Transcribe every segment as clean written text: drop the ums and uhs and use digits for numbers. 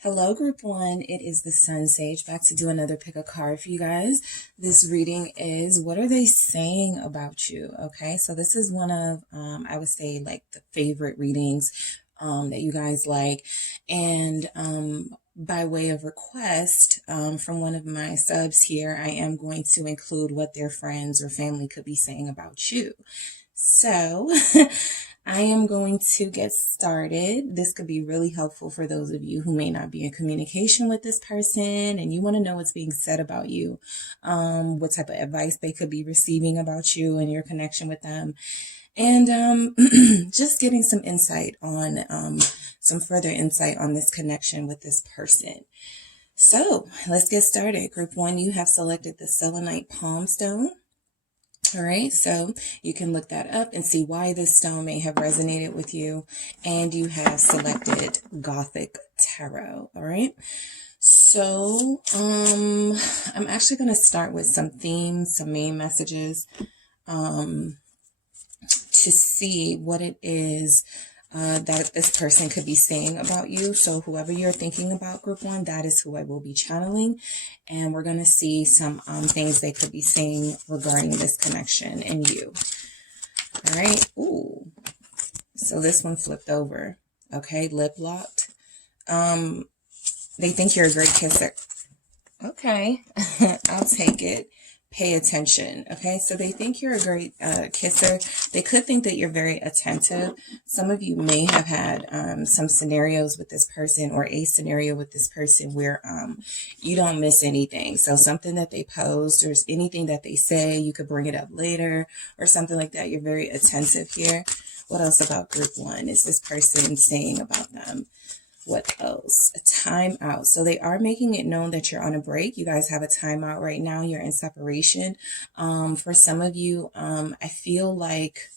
Hello, group one. It is the SunSage back to do another pick a card for you guys. This reading is what are they saying about you? Okay, so this is one of, I would say, like the favorite readings that you guys like. And by way of request from one of my subs here, I am going to include what their friends or family could be saying about you. So I am going to get started. This could be really helpful for those of you who may not be in communication with this person and you want to know what's being said about you, what type of advice they could be receiving about you and your connection with them. And just getting some insight on, some further insight on this connection with this person. So let's get started. Group one, you have selected the selenite palm stone. All right, so you can look that up and see why this stone may have resonated with you. And you have selected Gothic Tarot. All right, so I'm actually going to start with some themes, some main messages to see what it is that this person could be saying about you. So whoever you're thinking about, group one, that is who I will be channeling. And we're going to see some things they could be saying regarding this connection and you. All right. Ooh. So this one flipped over. Okay. Lip locked. They think you're a great kisser. Okay. I'll take it. Pay attention. Okay, so they think you're a great kisser. They could think that you're very attentive. Some of you may have had some scenarios with this person or a scenario with this person where you don't miss anything. So something that they post or anything that they say, you could bring it up later or something like that. You're very attentive here. What else about group one is this person saying about them? What else? A timeout. So they are making it known that you're on a break. You guys have a timeout right now. You're in separation. For some of you, I feel like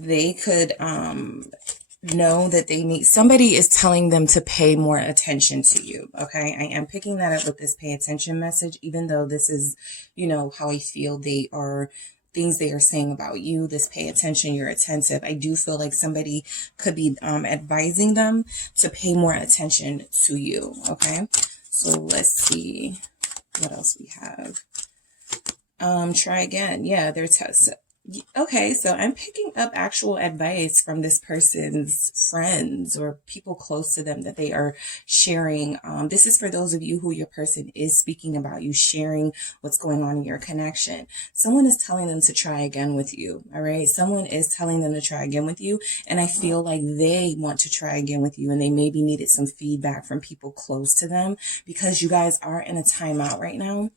they could know that they need, somebody is telling them to pay more attention to you. Okay. I am picking that up with this pay attention message, even though this is, you know, how I feel they are, things they are saying about you, this pay attention, you're attentive. I do feel like somebody could be advising them to pay more attention to you. Okay. So let's see what else we have. Try again. Yeah, they're okay, so I'm picking up actual advice from this person's friends or people close to them that they are sharing. This is for those of you who your person is speaking about, you sharing what's going on in your connection. Someone is telling them to try again with you, all right? Someone is telling them to try again with you, and I feel like they want to try again with you, and they maybe needed some feedback from people close to them because you guys are in a timeout right now.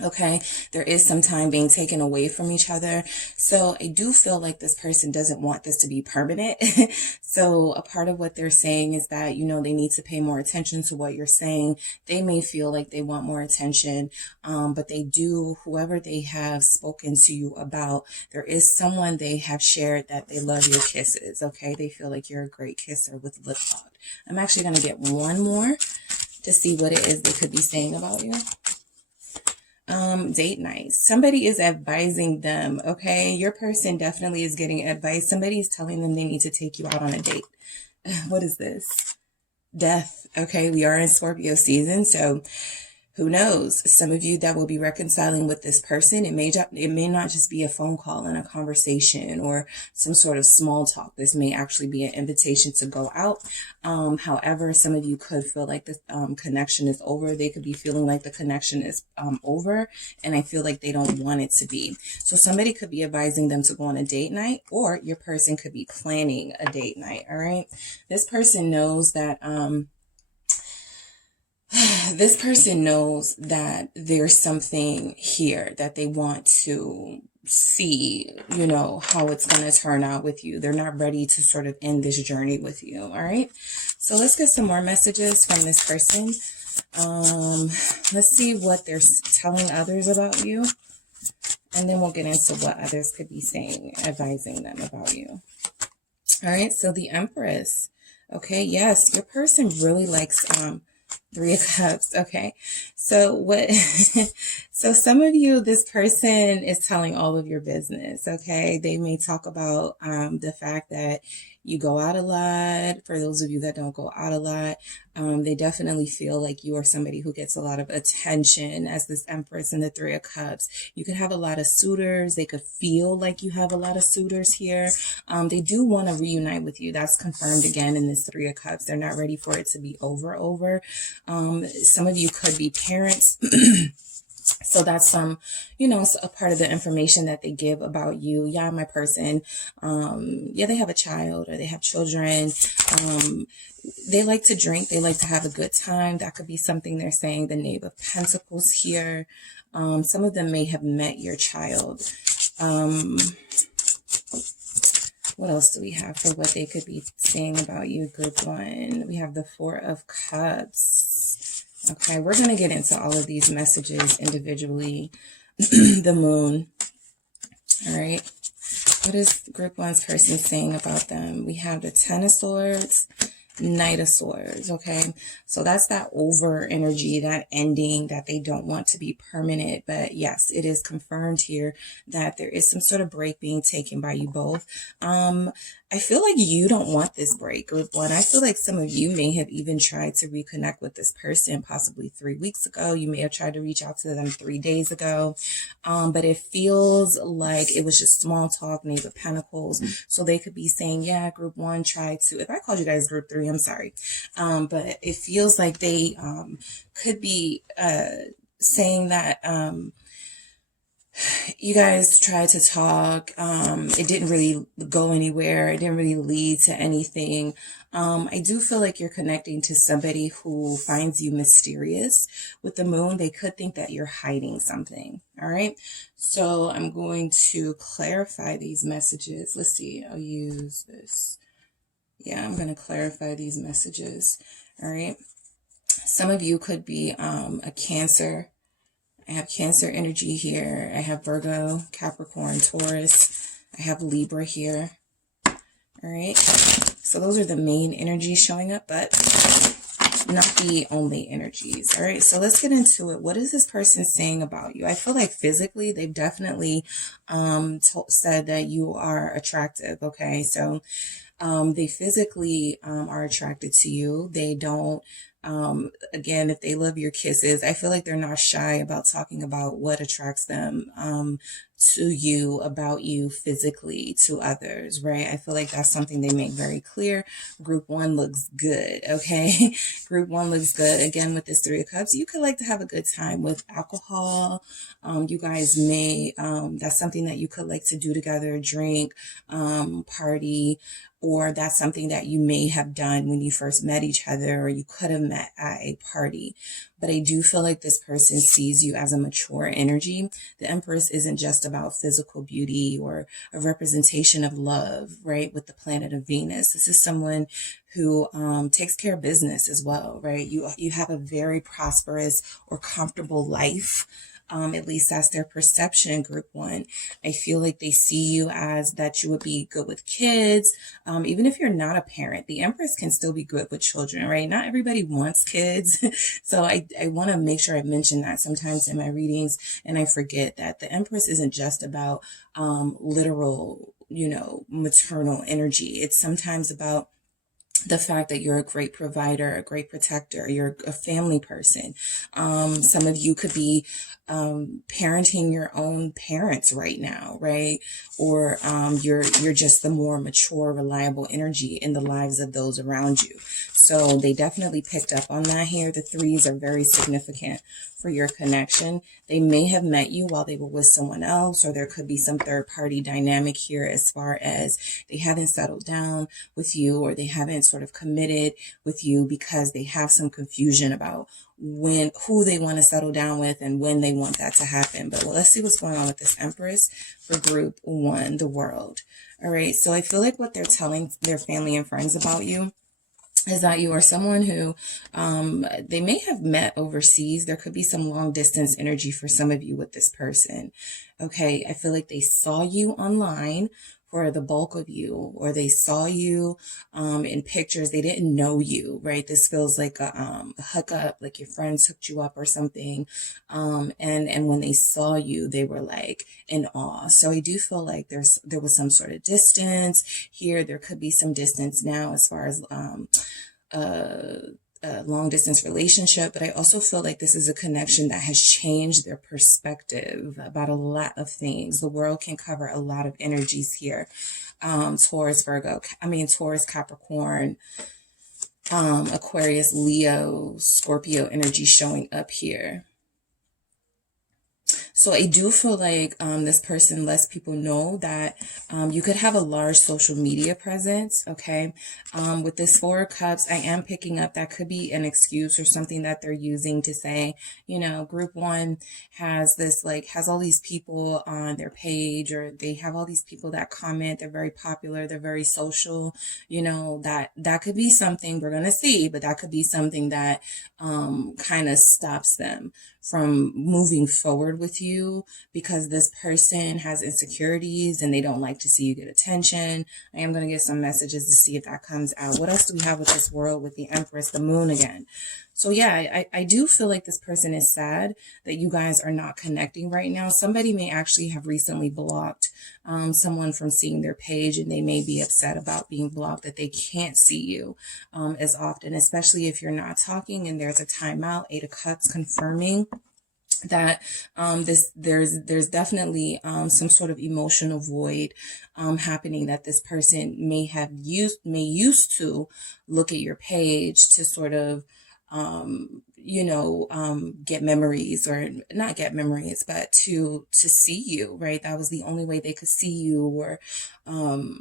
Okay, there is some time being taken away from each other. So I do feel like this person doesn't want this to be permanent. So a part of what they're saying is that, you know, they need to pay more attention to what you're saying. They may feel like they want more attention, but they do, whoever they have spoken to you about, there is someone they have shared that they love your kisses. Okay, they feel like you're a great kisser with lip lock. I'm actually going to get one more to see what it is they could be saying about you. Date night. Somebody is advising them, okay? Your person definitely is getting advice. Somebody is telling them they need to take you out on a date. What is this? Death. Okay, we are in Scorpio season, so who knows? Some of you that will be reconciling with this person, it may not just be a phone call and a conversation or some sort of small talk. This may actually be an invitation to go out. However, some of you could feel like the connection is over. They could be feeling like the connection is over, and I feel like they don't want it to be. So somebody could be advising them to go on a date night, or your person could be planning a date night, all right? This person knows that there's something here that they want to see, you know, how it's going to turn out with you. They're not ready to sort of end this journey with you. All right. So let's get some more messages from this person. Let's see what they're telling others about you. And then we'll get into what others could be saying, advising them about you. All right. So the Empress. Okay. Yes. Your person really likes, Three of Cups. Okay. So So some of you, this person is telling all of your business, okay? They may talk about the fact that you go out a lot. For those of you that don't go out a lot, they definitely feel like you are somebody who gets a lot of attention as this Empress and the Three of Cups. You could have a lot of suitors. They could feel like you have a lot of suitors here. They do want to reunite with you. That's confirmed again in this Three of Cups. They're not ready for it to be over. Some of you could be parents. So that's a part of the information that they give about you. Yeah, my person, they have a child or they have children. They like to drink. They like to have a good time. That could be something they're saying. The Knave of Pentacles here. Some of them may have met your child. What else do we have for what they could be saying about you, group one? We have the Four of Cups. Okay, we're going to get into all of these messages individually. The Moon. All right. What is group one's person saying about them? We have the Ten of Swords, Knight of Swords. Okay, so that's that over energy, that ending that they don't want to be permanent. But yes, it is confirmed here that there is some sort of break being taken by you both. I feel like you don't want this break, group one. I feel like some of you may have even tried to reconnect with this person possibly 3 weeks ago. You may have tried to reach out to them 3 days ago. But it feels like it was just small talk, Knave of Pentacles. So they could be saying, yeah, group one tried to, if I called you guys group three, I'm sorry. But it feels like they could be saying that you guys tried to talk. It didn't really go anywhere. It didn't really lead to anything. I do feel like you're connecting to somebody who finds you mysterious. With the Moon, they could think that you're hiding something. All right. So I'm going to clarify these messages. Let's see. I'll use this. Yeah, I'm going to clarify these messages. All right. Some of you could be a Cancer. I have Cancer energy here. I have Virgo, Capricorn, Taurus. I have Libra here. All right. So those are the main energies showing up, but not the only energies. All right. So let's get into it. What is this person saying about you? I feel like physically they've definitely said that you are attractive. Okay. So they physically are attracted to you. They don't. Again, if they love your kisses, I feel like they're not shy about talking about what attracts them to you, about you physically to others, right? I feel like that's something they make very clear. Group one looks good, okay? Group one looks good. Again, with this Three of Cups, you could like to have a good time with alcohol. You guys may, that's something that you could like to do together, drink, party. Or that's something that you may have done when you first met each other, or you could have met at a party. But I do feel like this person sees you as a mature energy. The Empress isn't just about physical beauty or a representation of love, right? With the planet of Venus. This is someone who takes care of business as well, right? You have a very prosperous or comfortable life. At least that's their perception, group one. I feel like they see you as that you would be good with kids. Even if you're not a parent, the Empress can still be good with children, right? Not everybody wants kids. So I want to make sure I mention that sometimes in my readings, and I forget that the Empress isn't just about literal, maternal energy. It's sometimes about the fact that you're a great provider, a great protector, you're a family person. Some of you could be parenting your own parents right now, right? Or you're just the more mature, reliable energy in the lives of those around you. So they definitely picked up on that here. The threes are very significant for your connection. They may have met you while they were with someone else, or there could be some third party dynamic here as far as they haven't settled down with you, or they haven't sort of committed with you because they have some confusion about who they want to settle down with and when they want that to happen. But let's see what's going on with this Empress for group one, the World. All right. So I feel like what they're telling their family and friends about you is that you are someone who they may have met overseas. There could be some long distance energy for some of you with this person. Okay, I feel like they saw you online for the bulk of you, or they saw you in pictures. They didn't know you, right? This feels like a hookup, like your friends hooked you up or something. And when they saw you, they were like in awe. So I do feel like there was some sort of distance here. There could be some distance now as far as a long distance relationship, but I also feel like this is a connection that has changed their perspective about a lot of things. The world can cover a lot of energies here. Taurus, Capricorn, Aquarius, Leo, Scorpio energy showing up here. So I do feel like this person lets people know that you could have a large social media presence, okay? With this Four of Cups, I am picking up that could be an excuse or something that they're using to say, you know, group one has this, like, has all these people on their page, or they have all these people that comment. They're very popular. They're very social. You know, that could be something we're going to see, but that could be something that kind of stops them from moving forward with you, because this person has insecurities and they don't like to see you get attention. I am going to get some messages to see if that comes out. What else do we have with this world, with the Empress, the Moon again? So yeah, I do feel like this person is sad that you guys are not connecting right now. Somebody may actually have recently blocked someone from seeing their page, and they may be upset about being blocked, that they can't see you as often, especially if you're not talking and there's a timeout. Eight of Cups confirming that there's definitely some sort of emotional void happening, that this person may used to look at your page to sort of get memories, or not get memories, but to see you, right? That was the only way they could see you, or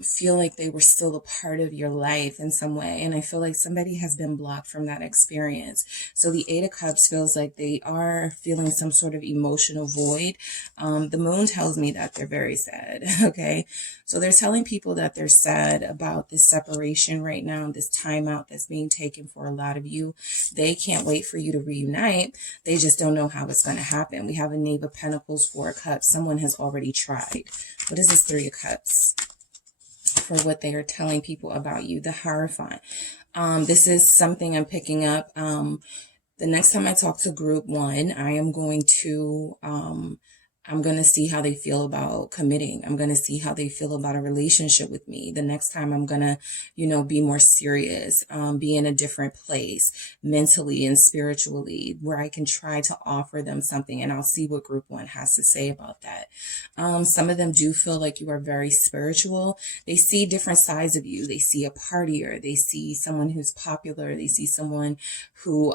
feel like they were still a part of your life in some way. And I feel like somebody has been blocked from that experience. So the Eight of Cups feels like they are feeling some sort of emotional void. The Moon tells me that they're very sad. Okay. So they're telling people that they're sad about this separation right now, this timeout that's being taken for a lot of you. They can't wait for you to reunite. They just don't know how it's going to happen. We have a Knave of Pentacles, Four of Cups. Someone has already tried. What is this Three of Cups for what they are telling people about you? The Hierophant. This is something I'm picking up. The next time I talk to group one, I am going to see how they feel about committing. I'm going to see how they feel about a relationship with me. The next time I'm going to, be more serious, be in a different place mentally and spiritually, where I can try to offer them something, and I'll see what group one has to say about that. Some of them do feel like you are very spiritual. They see different sides of you. They see a partier. They see someone who's popular. They see someone who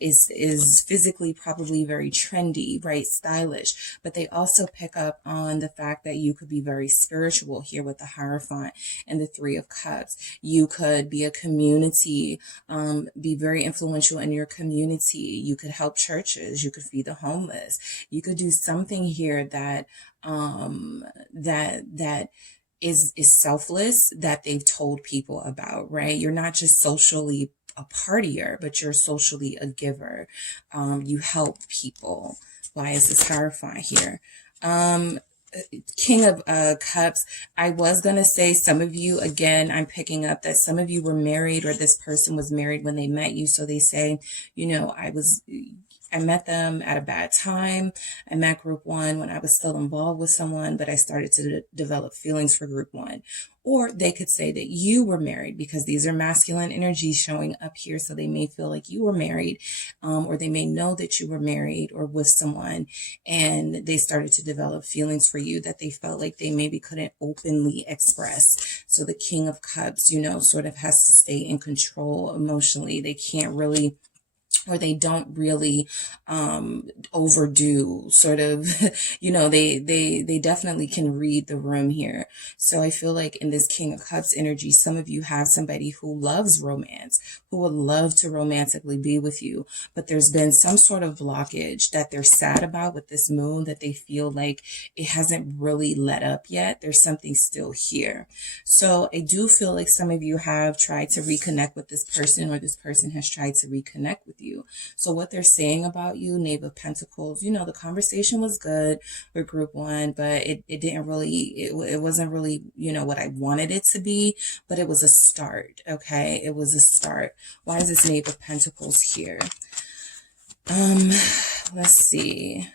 is physically probably very trendy, right? Stylish. But they also pick up on the fact that you could be very spiritual here with the Hierophant and the Three of Cups. You could be a community, be very influential in your community. You could help churches. You could feed the homeless. You could do something here that is selfless, that they've told people about, right? You're not just socially a partier, but you're socially a giver. You help people. Why is this Hierophant here? King of Cups. I was going to say some of you, again, I'm picking up that some of you were married, or this person was married when they met you. So they say, I met them at a bad time. I met group one when I was still involved with someone, but I started to develop feelings for group one. Or they could say that you were married, because these are masculine energies showing up here. So they may feel like you were married, or they may know that you were married or with someone, and they started to develop feelings for you that they felt like they maybe couldn't openly express. So the King of Cups, sort of has to stay in control emotionally. They can't really, or they don't really overdo, sort of, they definitely can read the room here. So I feel like in this King of Cups energy, some of you have somebody who loves romance, who would love to romantically be with you, but there's been some sort of blockage that they're sad about with this Moon, that they feel like it hasn't really let up yet. There's something still here. So I do feel like some of you have tried to reconnect with this person, or this person has tried to reconnect with you. you. So what they're saying about you, Knave of Pentacles, you know, the conversation was good with group one, but it didn't really, it wasn't really, you know, what I wanted it to be, but it was a start. Okay. It was a start. Why is this Knave of Pentacles here? Let's see.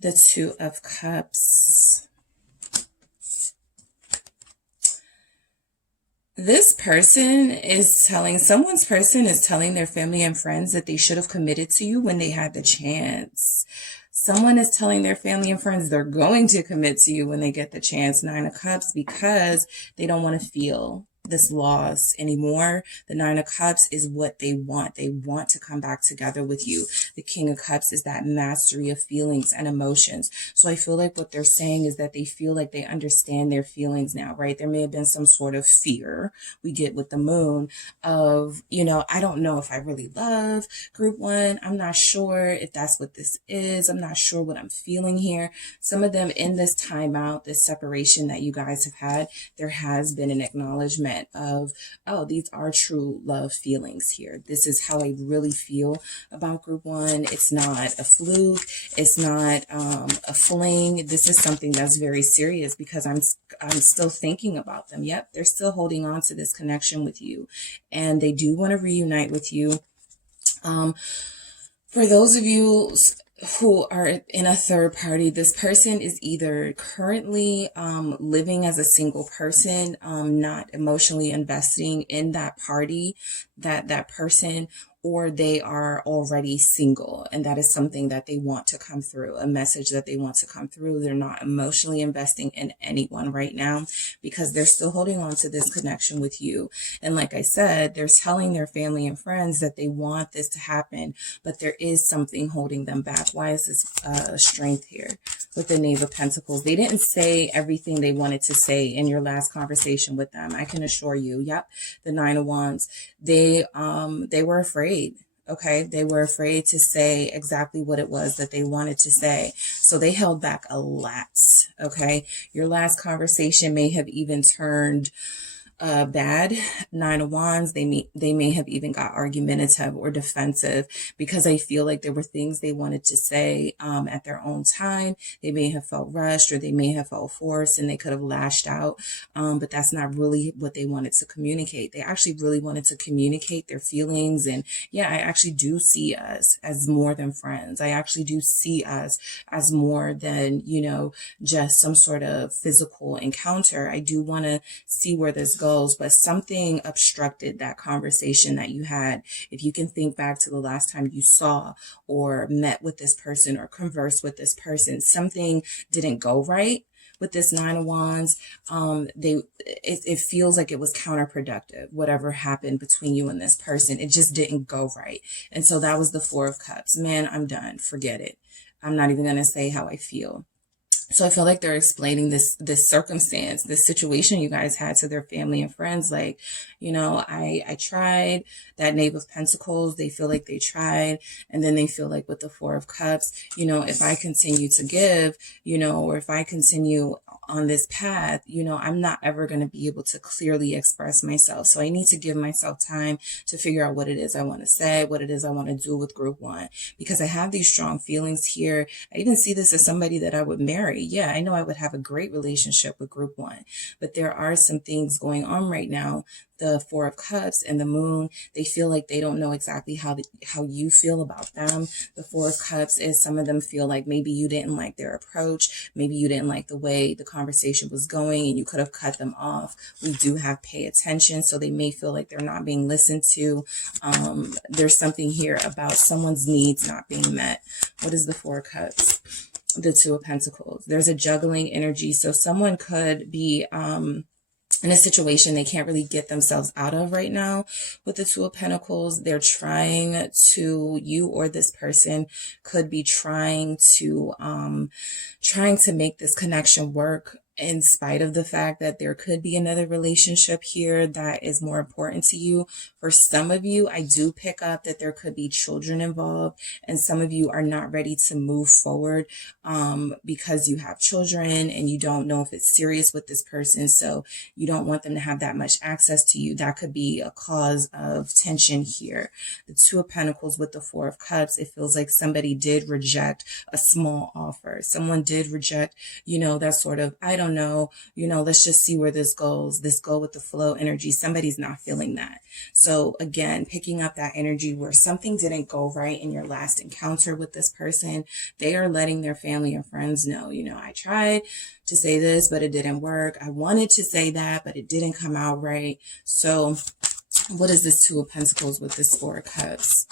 The Two of Cups. This person is telling, someone's person is telling their family and friends that they should have committed to you when they had the chance. Someone is telling their family and friends they're going to commit to you when they get the chance, Nine of Cups, because they don't want to feel this loss anymore. The Nine of Cups is what they want. They want to come back together with you. The King of Cups is that mastery of feelings and emotions. So I feel like what they're saying is that they feel like they understand their feelings now, right? There may have been some sort of fear we get with the moon of, you know, I don't know if I really love group one. I'm not sure if that's what this is. I'm not sure what I'm feeling here. Some of them in this timeout, this separation that you guys have had, there has been an acknowledgement of, oh, these are true love feelings here. This is how I really feel about group one. It's not a fluke. It's not a fling. This is something that's very serious because I'm still thinking about them. Yep, they're still holding on to this connection with you, and they do want to reunite with you. For those of you who are in a third party, this person is either currently living as a single person, not emotionally investing in that party, that person, or they are already single, and that is something that they want to come through, a message that they want to come through. They're not emotionally investing in anyone right now because they're still holding on to this connection with you. And like I said, they're telling their family and friends that they want this to happen, but there is something holding them back. Why is this strength here with the Knave of Pentacles? They didn't say everything they wanted to say in your last conversation with them. I can assure you. Yep. The Nine of Wands. They were afraid. Okay. They were afraid to say exactly what it was that they wanted to say. So they held back a lot. Okay. Your last conversation may have even turned bad. Nine of Wands, they may have even got argumentative or defensive because I feel like there were things they wanted to say at their own time. They may have felt rushed or they may have felt forced and they could have lashed out. But that's not really what they wanted to communicate. They actually really wanted to communicate their feelings. And yeah, I actually do see us as more than friends. I actually do see us as more than, you know, just some sort of physical encounter. I do want to see where this goes. But something obstructed that conversation that you had. If you can think back to the last time you saw or met with this person or conversed with this person, something didn't go right with this Nine of Wands. It feels like it was counterproductive. Whatever happened between you and this person, it just didn't go right. And so that was the Four of Cups. Man, I'm done. Forget it. I'm not even going to say how I feel. So I feel like they're explaining this circumstance, this situation you guys had to their family and friends. Like, you know, I tried. That Knave of Pentacles, they feel like they tried. And then they feel like with the Four of Cups, you know, if I continue to give, you know, or if I continue on this path, you know, I'm not ever going to be able to clearly express myself. So I need to give myself time to figure out what it is I want to say, what it is I want to do with group one, because I have these strong feelings here. I even see this as somebody that I would marry. Yeah, I know I would have a great relationship with group one, but there are some things going on right now. The Four of Cups and the Moon, they feel like they don't know exactly how you feel about them. The Four of Cups is some of them feel like maybe you didn't like their approach. Maybe you didn't like the way the conversation was going and you could have cut them off. We do have pay attention, so they may feel like they're not being listened to. There's something here about someone's needs not being met. What is the Four of Cups? The Two of Pentacles. There's a juggling energy. So someone could be in a situation they can't really get themselves out of right now. With the Two of Pentacles, they're trying to, you or this person could be trying to make this connection work. in spite of the fact that there could be another relationship here that is more important to you. For some of you, I do pick up that there could be children involved, and some of you are not ready to move forward because you have children and you don't know if it's serious with this person, so you don't want them to have that much access to you. That could be a cause of tension here. The Two of Pentacles with the Four of Cups, it feels like somebody did reject a small offer. Someone did reject, that sort of, I don't know, let's just see where this goes. This go with the flow energy. Somebody's not feeling that. So again, picking up that energy where something didn't go right in your last encounter with this person. They are letting their family and friends know, I tried to say this, but it didn't work. I wanted to say that, but it didn't come out right. So what is this Two of Pentacles with this Four of Cups?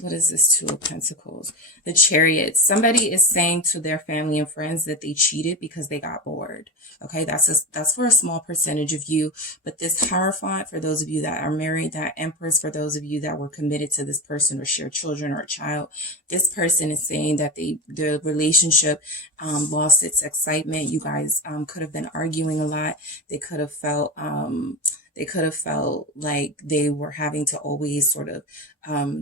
What is this Two of Pentacles? The Chariot. Somebody is saying to their family and friends that they cheated because they got bored. Okay, that's for a small percentage of you. But this Hierophant, for those of you that are married, that Empress, for those of you that were committed to this person or share children or a child, this person is saying that the relationship lost its excitement. You guys could have been arguing a lot. They could have felt like they were having to always sort of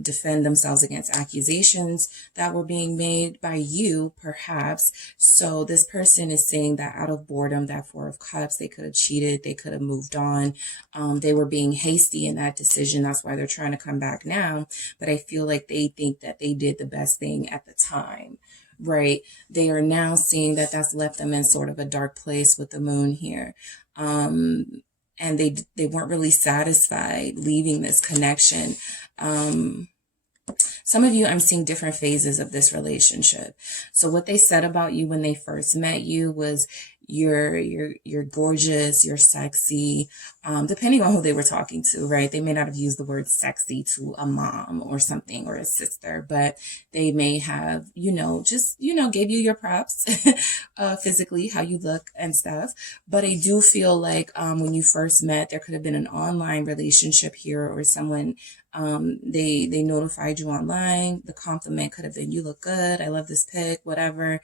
defend themselves against accusations that were being made by you, perhaps. So this person is saying that out of boredom, that Four of Cups, they could have cheated, they could have moved on. They were being hasty in that decision. That's why they're trying to come back now. But I feel like they think that they did the best thing at the time. Right? They are now seeing that that's left them in sort of a dark place with the Moon here. And they weren't really satisfied leaving this connection. Some of you, I'm seeing different phases of this relationship. So what they said about you when they first met you was you're gorgeous, you're sexy, depending on who they were talking to, right? They may not have used the word sexy to a mom or something or a sister, but they may have, gave you your props, physically, how you look and stuff. But I do feel like, when you first met, there could have been an online relationship here, or someone, they notified you online. The compliment could have been, you look good, I love this pic, whatever.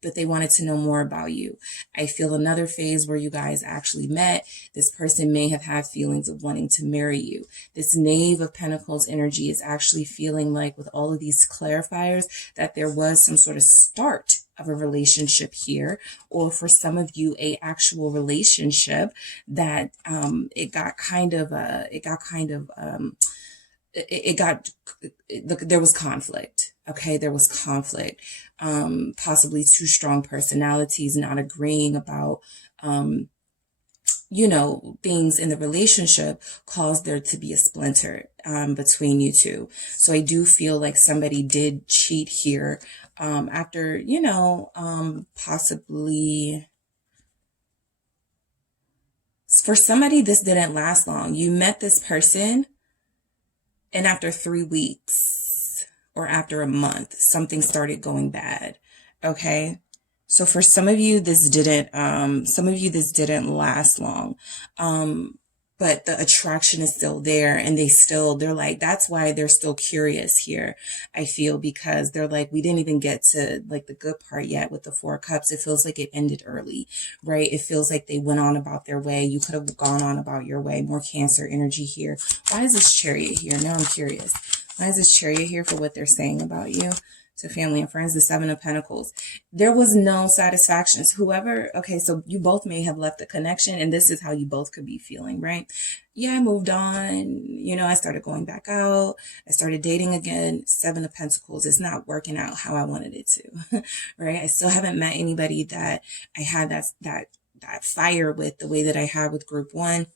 But they wanted to know more about you. I feel another phase where you guys actually met. This person may have had feelings of wanting to marry you. This Knave of Pentacles energy is actually feeling like, with all of these clarifiers, that there was some sort of start of a relationship here, or for some of you, a actual relationship that there was conflict. Okay, there was conflict. Possibly two strong personalities not agreeing about, things in the relationship caused there to be a splinter between you two. So I do feel like somebody did cheat here after, possibly. For somebody, this didn't last long. You met this person, and after 3 weeks or after a month, something started going bad. Okay. So for some of you, this didn't last long. But the attraction is still there, and they're like, that's why they're still curious here. I feel, because they're like, we didn't even get to like the good part yet with the Four of Cups. It feels like it ended early, right? It feels like they went on about their way. You could have gone on about your way. More Cancer energy here. Why is this Chariot here? Now I'm curious. Why is this Chariot here for what they're saying about you to family and friends? The Seven of Pentacles. There was no satisfactions. Okay, so you both may have left the connection, and this is how you both could be feeling, right? Yeah, I moved on. I started going back out. I started dating again. Seven of Pentacles. It's not working out how I wanted it to, right? I still haven't met anybody that I had that fire with, the way that I had with group one,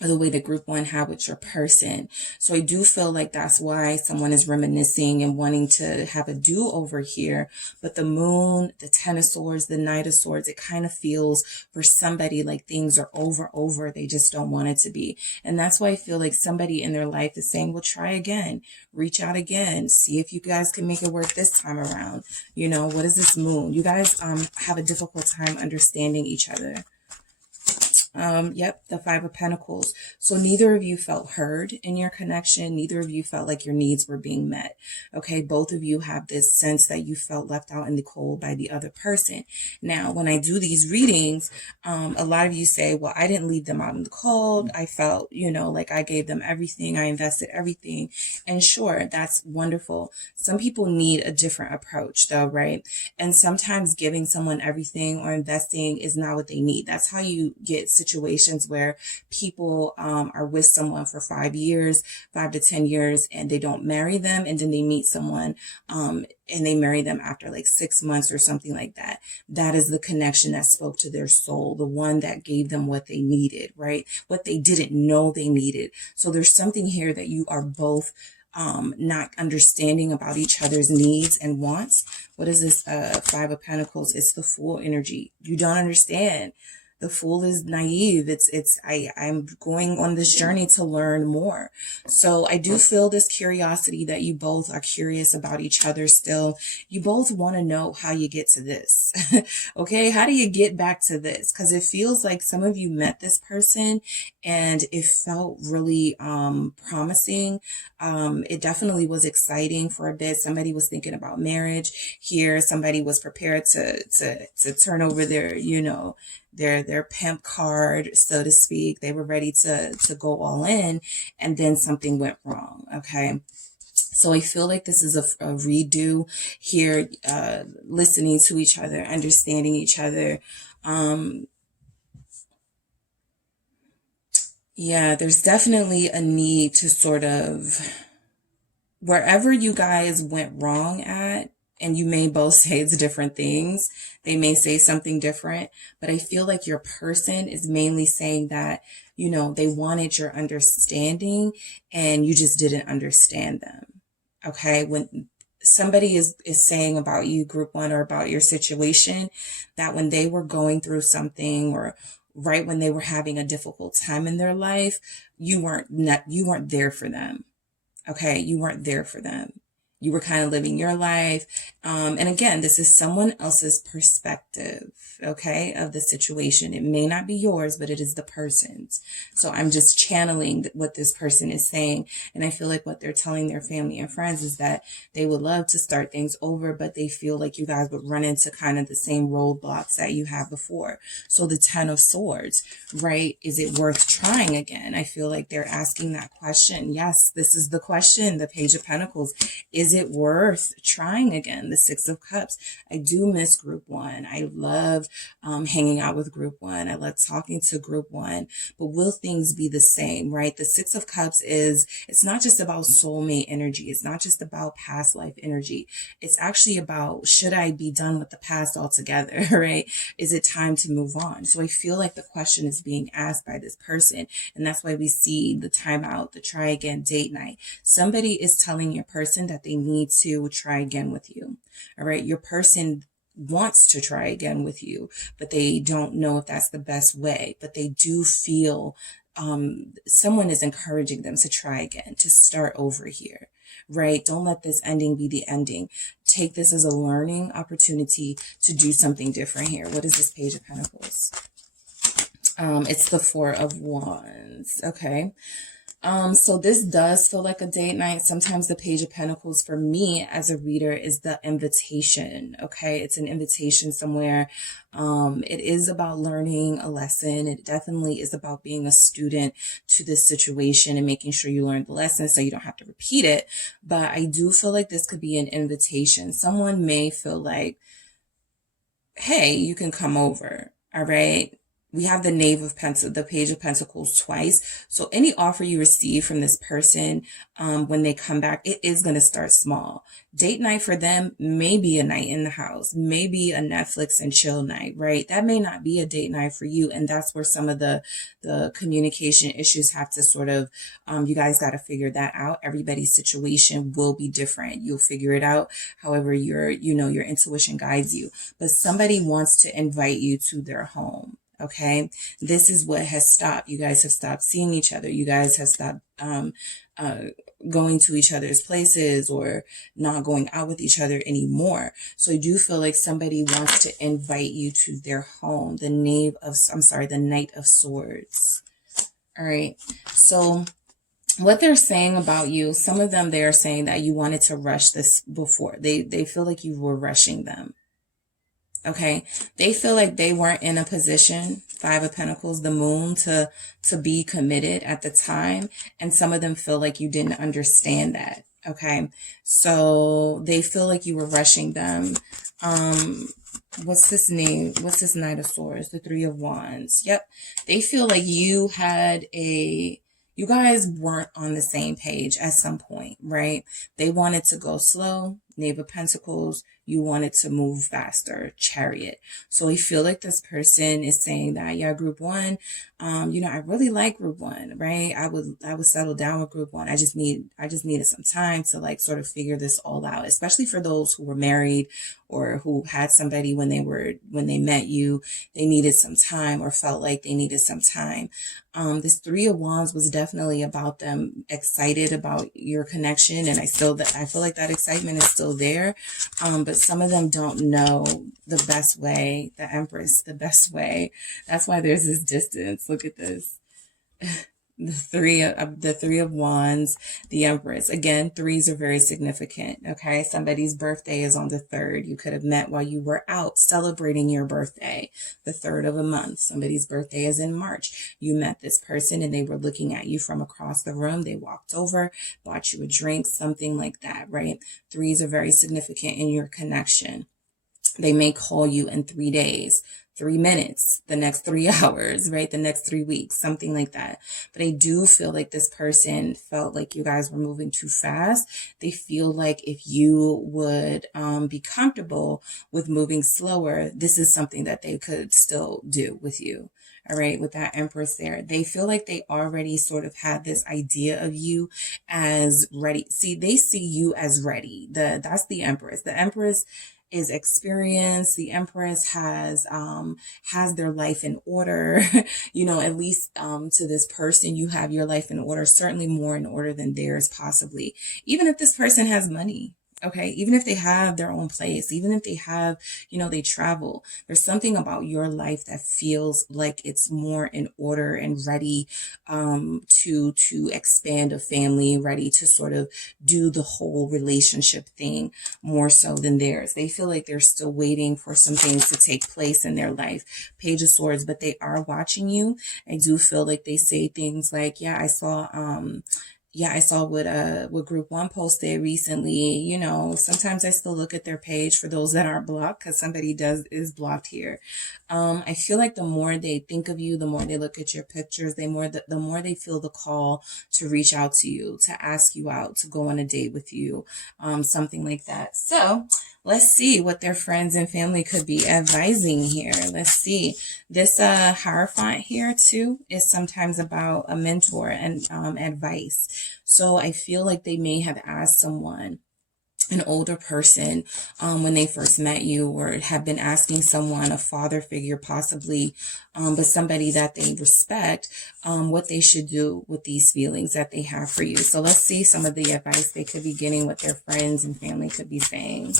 or the way that group one had with your person. So I do feel like that's why someone is reminiscing and wanting to have a do-over here. But the Moon, the Ten of Swords, the Knight of Swords, it kind of feels for somebody like things are over. They just don't want it to be. And that's why I feel like somebody in their life is saying, well, try again, reach out again, see if you guys can make it work this time around. What is this Moon? You guys have a difficult time understanding each other. Yep, the Five of Pentacles. So neither of you felt heard in your connection. Neither of you felt like your needs were being met. Okay, both of you have this sense that you felt left out in the cold by the other person. Now, when I do these readings, a lot of you say, well, I didn't leave them out in the cold. I felt, like I gave them everything. I invested everything. And sure, that's wonderful. Some people need a different approach though, right? And sometimes giving someone everything or investing is not what they need. That's how you get situations where people are with someone for 5 years, 5 to 10 years, and they don't marry them. And then they meet someone and they marry them after like 6 months or something like that. That is the connection that spoke to their soul, the one that gave them what they needed, right? What they didn't know they needed. So there's something here that you are both not understanding about each other's needs and wants. What is this Five of Pentacles? It's the Fool energy. You don't understand. The Fool is naive. I'm going on this journey to learn more. So I do feel this curiosity that you both are curious about each other still. You both want to know how you get to this. Okay. How do you get back to this? Because it feels like some of you met this person and it felt really promising. It definitely was exciting for a bit. Somebody was thinking about marriage here. Somebody was prepared to turn over their pimp card, so to speak. They were ready to go all in, and then something went wrong. Okay. So I feel like this is a redo here, listening to each other, understanding each other. Yeah, there's definitely a need to sort of, wherever you guys went wrong at, and you may both say it's different things. They may say something different, but I feel like your person is mainly saying that, they wanted your understanding and you just didn't understand them. Okay. When somebody is saying about you, group one, or about your situation, that when they were going through something or right when they were having a difficult time in their life, you weren't there for them. Okay. You weren't there for them. You were kind of living your life. And again, this is someone else's perspective, okay, of the situation. It may not be yours, but it is the person's. So I'm just channeling what this person is saying. And I feel like what they're telling their family and friends is that they would love to start things over, but they feel like you guys would run into kind of the same roadblocks that you have before. So the Ten of Swords, right? Is it worth trying again? I feel like they're asking that question. Yes, this is the question. The Page of Pentacles. Is it worth trying again? The Six of Cups. I do miss group one. I love hanging out with group one. I love talking to group one. But will things be the same, right? The Six of Cups it's not just about soulmate energy. It's not just about past life energy. It's actually about, should I be done with the past altogether, right? Is it time to move on? So I feel like the question is being asked by this person. And that's why we see the timeout, the try again, date night. Somebody is telling your person that they need to try again with you. All right. Your person wants to try again with you, but they don't know if that's the best way, but they do feel someone is encouraging them to try again, to start over here, right? Don't let this ending be the ending. Take this as a learning opportunity to do something different here. What is this Page of Pentacles? It's the Four of Wands. Okay. So this does feel like a date night. Sometimes the Page of Pentacles for me as a reader is the invitation. Okay. It's an invitation somewhere. It is about learning a lesson. It definitely is about being a student to this situation and making sure you learn the lesson so you don't have to repeat it. But I do feel like this could be an invitation. Someone may feel like, hey, you can come over. All right. We have the the Page of Pentacles twice. So any offer you receive from this person, when they come back, it is going to start small. Date night for them may be a night in the house, maybe a Netflix and chill night, right? That may not be a date night for you. And that's where some of the communication issues have to sort of, you guys got to figure that out. Everybody's situation will be different. You'll figure it out. However, your intuition guides you, but somebody wants to invite you to their home. Okay. This is what has stopped. You guys have stopped seeing each other. You guys have stopped, going to each other's places or not going out with each other anymore. So I do feel like somebody wants to invite you to their home. The Knight of Swords. All right. So what they're saying about you, some of them, they're saying that you wanted to rush this before. They feel like you were rushing them. Okay. They feel like they weren't in a position, Five of Pentacles, the Moon, to be committed at the time. And some of them feel like you didn't understand that. Okay. So they feel like you were rushing them. What's this name? What's this Knight of Swords? The Three of Wands. Yep. They feel like you guys weren't on the same page at some point, right? They wanted to go slow. Knave of Pentacles. You wanted to move faster. Chariot. So I feel like this person is saying that, yeah, group one, I really like group one, right? I would settle down with group one. I just needed some time to like sort of figure this all out, especially for those who were married or who had somebody when they met you, they needed some time or felt like they needed some time. This Three of Wands was definitely about them excited about your connection. And I feel like that excitement is still there. But some of them don't know the best way, the Empress, the best way. That's why there's this distance. Look at this. The three of Wands, the Empress. Again, threes are very significant. Okay. Somebody's birthday is on the 3rd. You could have met while you were out celebrating your birthday, the 3rd of a month. Somebody's birthday is in March. You met this person and they were looking at you from across the room. They walked over, bought you a drink, something like that, right? Threes are very significant in your connection. They may call you in 3 days, 3 minutes, the next 3 hours, right? The next 3 weeks, something like that. But I do feel like this person felt like you guys were moving too fast. They feel like if you would be comfortable with moving slower, this is something that they could still do with you. All right, with that Empress there, they feel like they already sort of had this idea of you as ready. See, they see you as ready. That's the Empress. The Empress is experienced. The Empress has their life in order. At least to this person, you have your life in order, certainly more in order than theirs, possibly. Even if this person has money. Okay. Even if they have their own place, even if they have, they travel, there's something about your life that feels like it's more in order and ready, to expand a family, ready to sort of do the whole relationship thing more so than theirs. They feel like they're still waiting for some things to take place in their life. Page of Swords, but they are watching you. I do feel like they say things like, yeah, I saw what group one posted recently. Sometimes I still look at their page for those that aren't blocked, because somebody is blocked here. I feel like the more they think of you, the more they look at your pictures, the more they feel the call to reach out to you, to ask you out, to go on a date with you, something like that. So let's see what their friends and family could be advising here. Let's see. This Hierophant here too is sometimes about a mentor and advice. So I feel like they may have asked someone, an older person, when they first met you, or have been asking someone, a father figure possibly, but somebody that they respect, what they should do with these feelings that they have for you. So let's see some of the advice they could be getting, what their friends and family could be saying,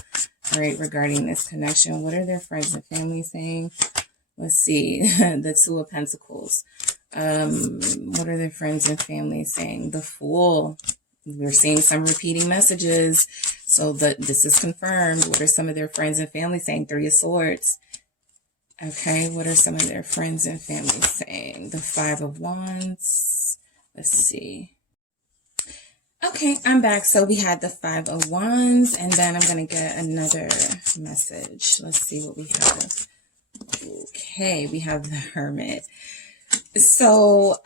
all right, regarding this connection. What are their friends and family saying? Let's see, the Two of Pentacles. What are their friends and family saying? The Fool. We're seeing some repeating messages. So this is confirmed. What are some of their friends and family saying? Three of Swords. Okay, what are some of their friends and family saying? The Five of Wands. Let's see. Okay, I'm back. So we had the Five of Wands, and then I'm going to get another message. Let's see what we have. Okay, we have the Hermit. So,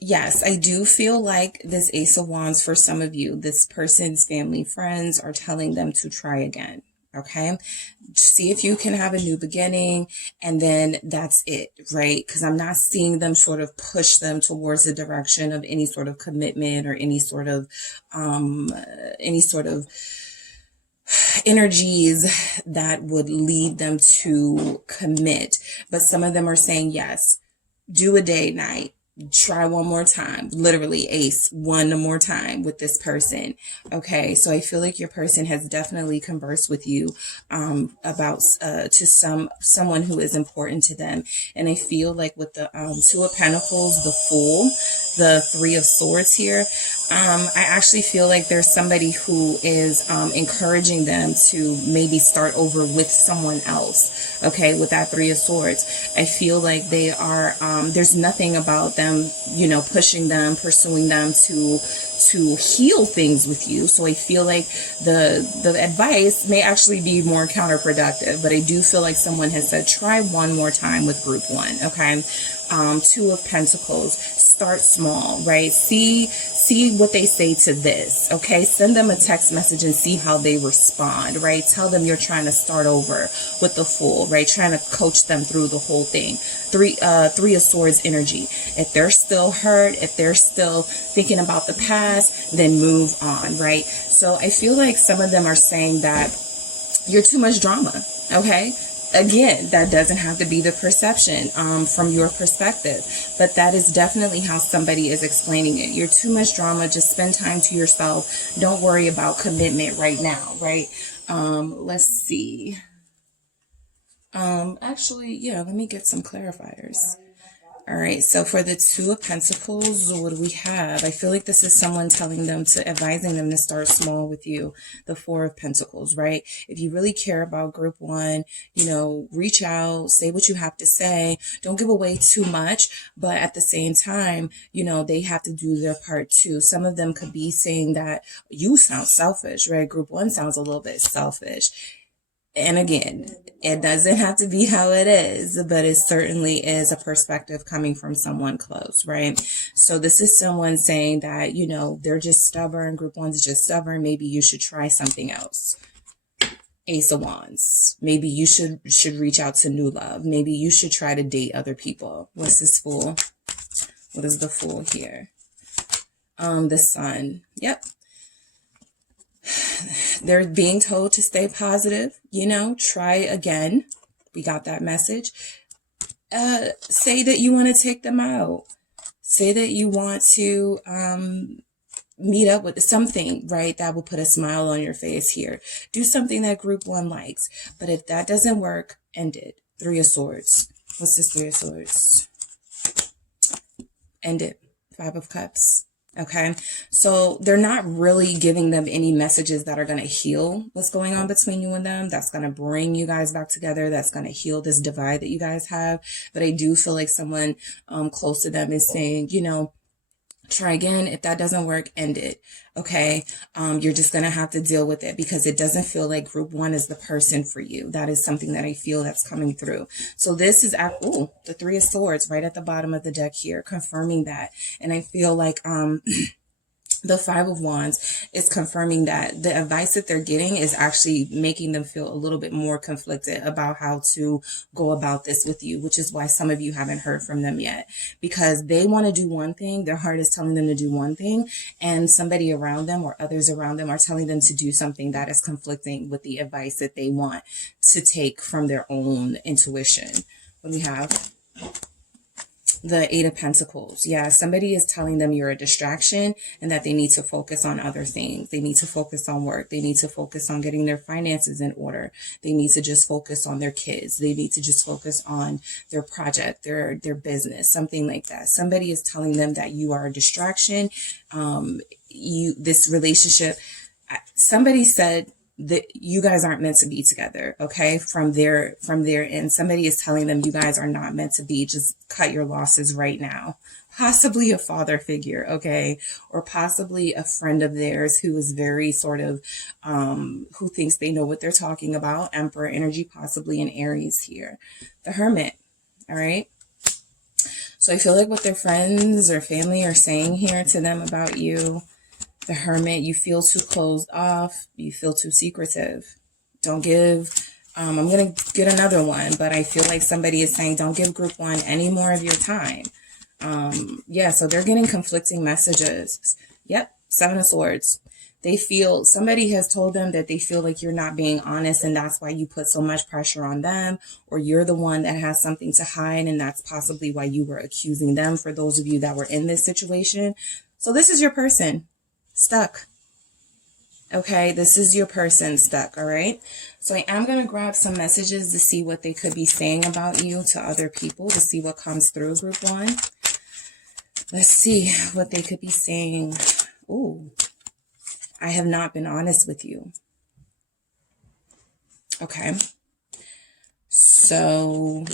yes, I do feel like this Ace of Wands, for some of you, this person's family, friends are telling them to try again. Okay. See if you can have a new beginning, and then that's it, right? Because I'm not seeing them sort of push them towards the direction of any sort of commitment or any sort of energies that would lead them to commit. But some of them are saying, yes, do a day night. try one more time, literally ace one more time with this person. Okay, so I feel like your person has definitely conversed with you about to someone who is important to them. And I feel like with the Two of Pentacles, the Fool, the Three of Swords here, I actually feel like there's somebody who is encouraging them to maybe start over with someone else. Okay, with that Three of Swords, I feel like they are there's nothing about them, you know, pushing them, pursuing them to heal things with you. So I feel like the advice may actually be more counterproductive, but I do feel like someone has said try one more time with group one. Okay, Two of Pentacles, start small, right? See what they say to this. Okay, send them a text message and see how they respond, right? Tell them you're trying to start over with the Fool, right? Trying to coach them through the whole thing. Three of Swords energy. If they're still hurt, if they're still thinking about the past, then move on, right? So I feel like some of them are saying that you're too much drama. Okay, again, that doesn't have to be the perception from your perspective, but that is definitely how somebody is explaining it. You're too much drama. Just spend time to yourself. Don't worry about commitment right now, right? Let's see. Actually, yeah, let me get some clarifiers. All right, so for the Two of Pentacles, what do we have? I feel like this is someone telling them advising them to start small with you. The Four of Pentacles, right? If you really care about group one, you know, reach out, say what you have to say. Don't give away too much, but at the same time, you know, they have to do their part too. Some of them could be saying that you sound selfish, right? Group one sounds a little bit selfish. And again, it doesn't have to be how it is, but it certainly is a perspective coming from someone close, right? So this is someone saying that, you know, they're just stubborn. Group one's just stubborn. Maybe you should try something else. Ace of Wands. Maybe you should reach out to new love. Maybe you should try to date other people. What's this Fool? What is the Fool here? The Sun. Yep. They're being told to stay positive, you know, try again. We got that message. Say that you want to take them out. Say that you want to meet up with something, right? That will put a smile on your face here. Do something that group one likes. But if that doesn't work, end it. Three of Swords. What's this Three of Swords? End it. Five of Cups. Okay, so they're not really giving them any messages that are going to heal what's going on between you and them. That's going to bring you guys back together. That's going to heal this divide that you guys have. But I do feel like someone close to them is saying, you know, try again. If that doesn't work, end it. Okay. You're just going to have to deal with it because it doesn't feel like group one is the person for you. That is something that I feel that's coming through. So this is the Three of Swords right at the bottom of the deck here, confirming that. And I feel like, the Five of Wands is confirming that the advice that they're getting is actually making them feel a little bit more conflicted about how to go about this with you, which is why some of you haven't heard from them yet, because they want to do one thing. Their heart is telling them to do one thing, and somebody around them or others around them are telling them to do something that is conflicting with the advice that they want to take from their own intuition. What do we have? The Eight of Pentacles. Yeah, somebody is telling them you're a distraction and that they need to focus on other things. They need to focus on work. They need to focus on getting their finances in order. They need to just focus on their kids. They need to just focus on their project, their business, something like that. Somebody is telling them that you are a distraction. This relationship, somebody said that you guys aren't meant to be together. Okay. From their end, somebody is telling them you guys are not meant to be. Just cut your losses right now. Possibly a father figure. Okay. Or possibly a friend of theirs who is very sort of, who thinks they know what they're talking about. Emperor energy, possibly an Aries here. The Hermit. All right. So I feel like what their friends or family are saying here to them about you, the Hermit, you feel too closed off. You feel too secretive. Don't give, I'm going to get another one, but I feel like somebody is saying, don't give group one any more of your time. Yeah, so they're getting conflicting messages. Yep, Seven of Swords. They feel, somebody has told them that they feel like you're not being honest, and that's why you put so much pressure on them, or you're the one that has something to hide, and that's possibly why you were accusing them, for those of you that were in this situation. So this is your person stuck. Okay, this is your person stuck, all right? So I am going to grab some messages to see what they could be saying about you to other people, to see what comes through, group one. Let's see what they could be saying. Ooh, I have not been honest with you. Okay. So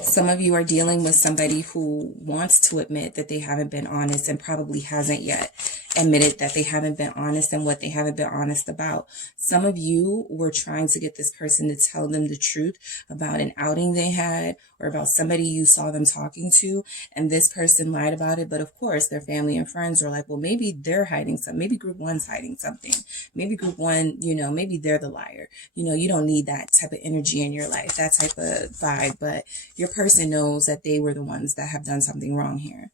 some of you are dealing with somebody who wants to admit that they haven't been honest, and probably hasn't yet admitted that they haven't been honest and what they haven't been honest about. Some of you were trying to get this person to tell them the truth about an outing they had, or about somebody you saw them talking to, and this person lied about it. But of course, their family and friends are like, well, maybe they're hiding something. Maybe group one's hiding something. Maybe group one, you know, maybe they're the liar. You know, you don't need that type of energy in your life, that type of vibe. But your person knows that they were the ones that have done something wrong here.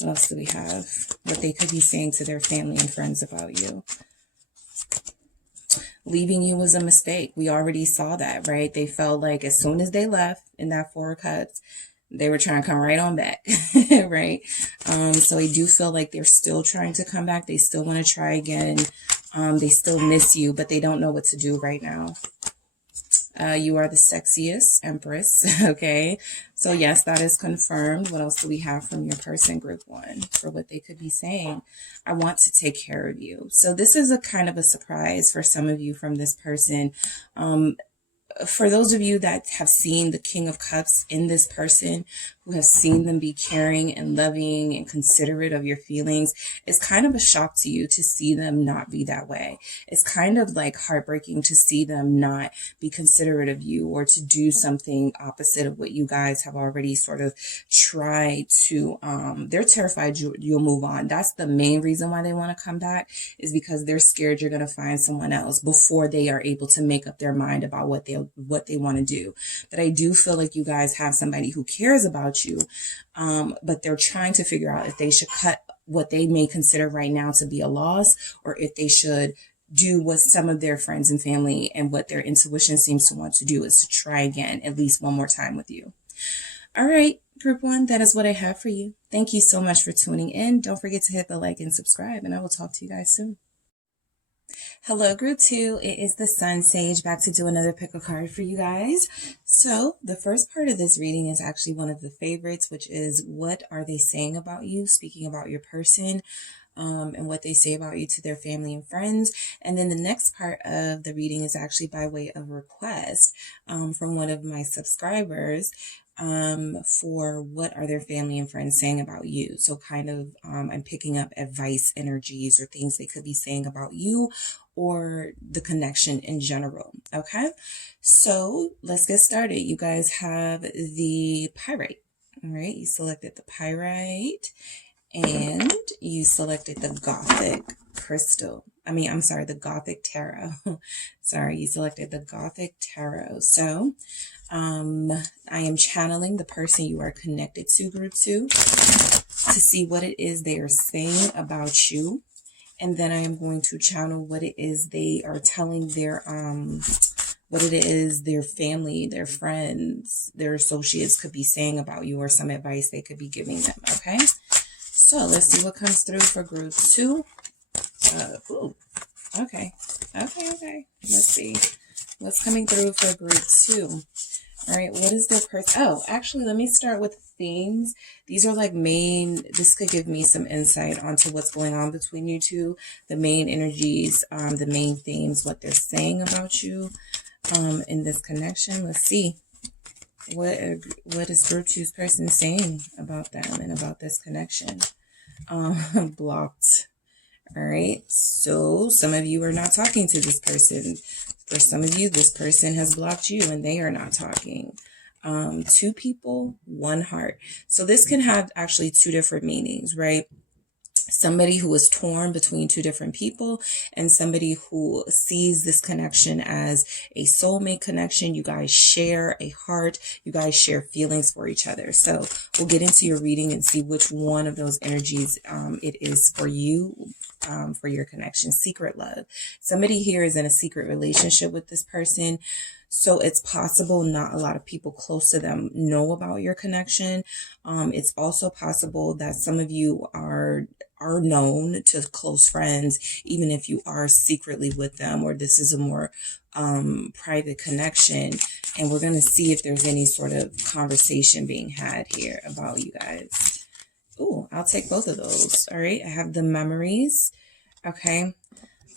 What else do we have? What they could be saying to their family and friends about you. Leaving you was a mistake. We already saw that, right? They felt like as soon as they left in that Four of Cups, they were trying to come right on back, right? So I do feel like they're still trying to come back. They still want to try again. They still miss you, but they don't know what to do right now. You are the sexiest, Empress. Okay. So yes, that is confirmed. What else do we have from your person, group one, for what they could be saying? I want to take care of you. So this is a kind of a surprise for some of you from this person. For those of you that have seen the King of Cups in this person, who has seen them be caring and loving and considerate of your feelings, it's kind of a shock to you to see them not be that way. It's kind of like heartbreaking to see them not be considerate of you, or to do something opposite of what you guys have already sort of tried to, they're terrified you'll move on. That's the main reason why they want to come back, is because they're scared you're going to find someone else before they are able to make up their mind about what they want to do. But I do feel like you guys have somebody who cares about you, but they're trying to figure out if they should cut what they may consider right now to be a loss, or if they should do what some of their friends and family and what their intuition seems to want to do, is to try again at least one more time with you. All right, group one, that is what I have for you. Thank you so much for tuning in. Don't forget to hit the like and subscribe, and I will talk to you guys soon. Hello, group two. It is the Sun Sage, back to do another pick a card for you guys. So the first part of this reading is actually one of the favorites, which is what are they saying about you, speaking about your person, and what they say about you to their family and friends. And then the next part of the reading is actually by way of request from one of my subscribers, for what are their family and friends saying about you. So kind of, I'm picking up advice energies, or things they could be saying about you, or the connection in general. Okay. So let's get started. You guys have the Pyrite. All right. You selected the Pyrite, and you selected the Gothic crystal. The Gothic tarot. Sorry, you selected the Gothic tarot. So I am channeling the person you are connected to, group two, to see what it is they are saying about you. And then I am going to channel what it is they are telling their, what it is their family, their friends, their associates could be saying about you, or some advice they could be giving them. Okay. So let's see what comes through for group two. Okay. Let's see what's coming through for group two. All right, what is their person? Oh, actually, let me start with themes. These are like this could give me some insight onto what's going on between you two, the main energies, the main themes, what they're saying about you in this connection. Let's see. What is group two's person saying about them and about this connection? Blocked. All right, so some of you are not talking to this person. For some of you, this person has blocked you and they are not talking. Two people, one heart. So this can have actually two different meanings, right? Somebody who is torn between two different people, and somebody who sees this connection as a soulmate connection. You guys share a heart. You guys share feelings for each other. So we'll get into your reading and see which one of those energies it is for you for your connection. Secret love. Somebody here is in a secret relationship with this person. So it's possible not a lot of people close to them know about your connection. It's also possible that some of you are known to close friends, even if you are secretly with them, or this is a more private connection. And we're going to see if there's any sort of conversation being had here about you guys. Ooh, I'll take both of those. All right. I have the memories. Okay.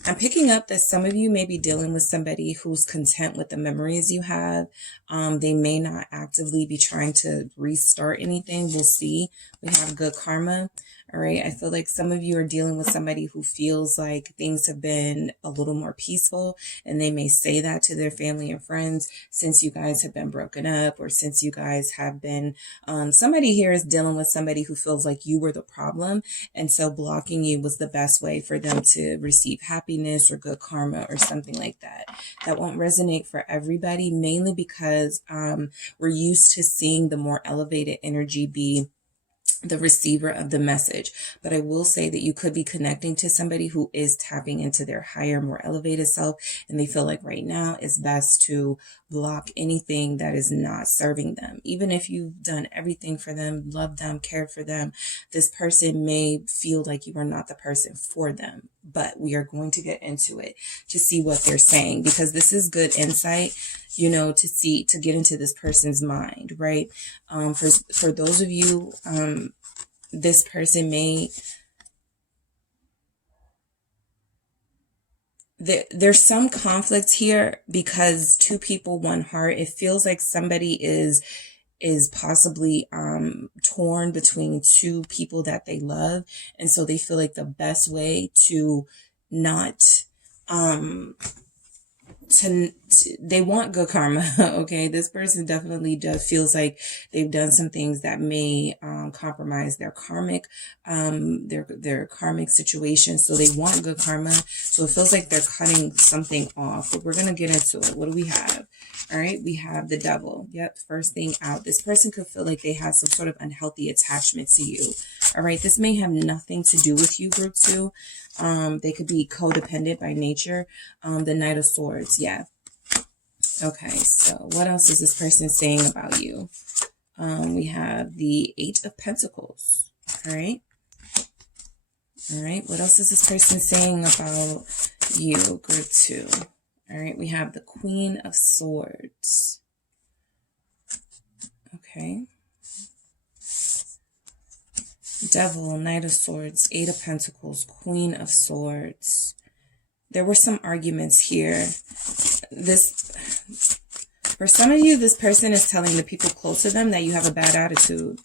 I'm picking up that some of you may be dealing with somebody who's content with the memories you have. They may not actively be trying to restart anything. We'll see. We have good karma. All right. I feel like some of you are dealing with somebody who feels like things have been a little more peaceful, and they may say that to their family and friends since you guys have been broken up, or since you guys have been, somebody here is dealing with somebody who feels like you were the problem. And so blocking you was the best way for them to receive happiness or good karma or something like that. That won't resonate for everybody, mainly because we're used to seeing the more elevated energy be the receiver of the message. But I will say that you could be connecting to somebody who is tapping into their higher, more elevated self, and they feel like right now it's best to block anything that is not serving them. Even if you've done everything for them, loved them, cared for them, this person may feel like you are not the person for them. But we are going to get into it to see what they're saying, because this is good insight, you know, to get into this person's mind, right? For those of you, this person may, there's some conflict here because two people, one heart. It feels like somebody is possibly torn between two people that they love, and so they feel like the best way to not they want good karma. Okay, this person definitely feels like they've done some things that may compromise their karmic their karmic situation, so they want good karma. So it feels like they're cutting something off, but we're gonna get into it. What do we have? All right, we have the devil. Yep, first thing out. This person could feel like they have some sort of unhealthy attachment to you. All right, this may have nothing to do with you, group 2. They could be codependent by nature. The Knight of Swords, yeah. Okay, so what else is this person saying about you? We have the 8 of Pentacles. All right. All right, what else is this person saying about you, group 2? All right, we have the Queen of Swords. Okay. Devil, Knight of Swords, 8 of Pentacles, Queen of Swords. There were some arguments here. For some of you, this person is telling the people close to them that you have a bad attitude,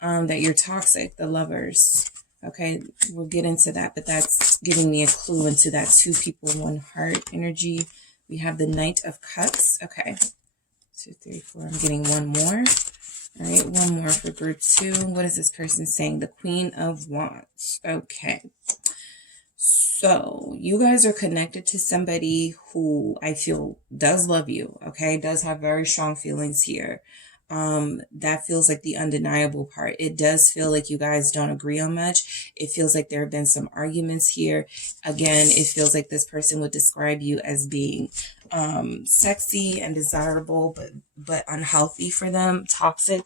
that you're toxic, the Lovers. Okay, we'll get into that, but that's giving me a clue into that 2 people, 1 heart energy. We have the Knight of Cups. Okay, 2, 3, 4. I'm getting one more. All right, one more for group 2. What is this person saying? The Queen of Wands. Okay. So you guys are connected to somebody who I feel does love you. Okay. Does have very strong feelings here. That feels like the undeniable part. It does feel like you guys don't agree on much. It feels like there have been some arguments here. Again, it feels like this person would describe you as being sexy and desirable, but unhealthy for them, toxic.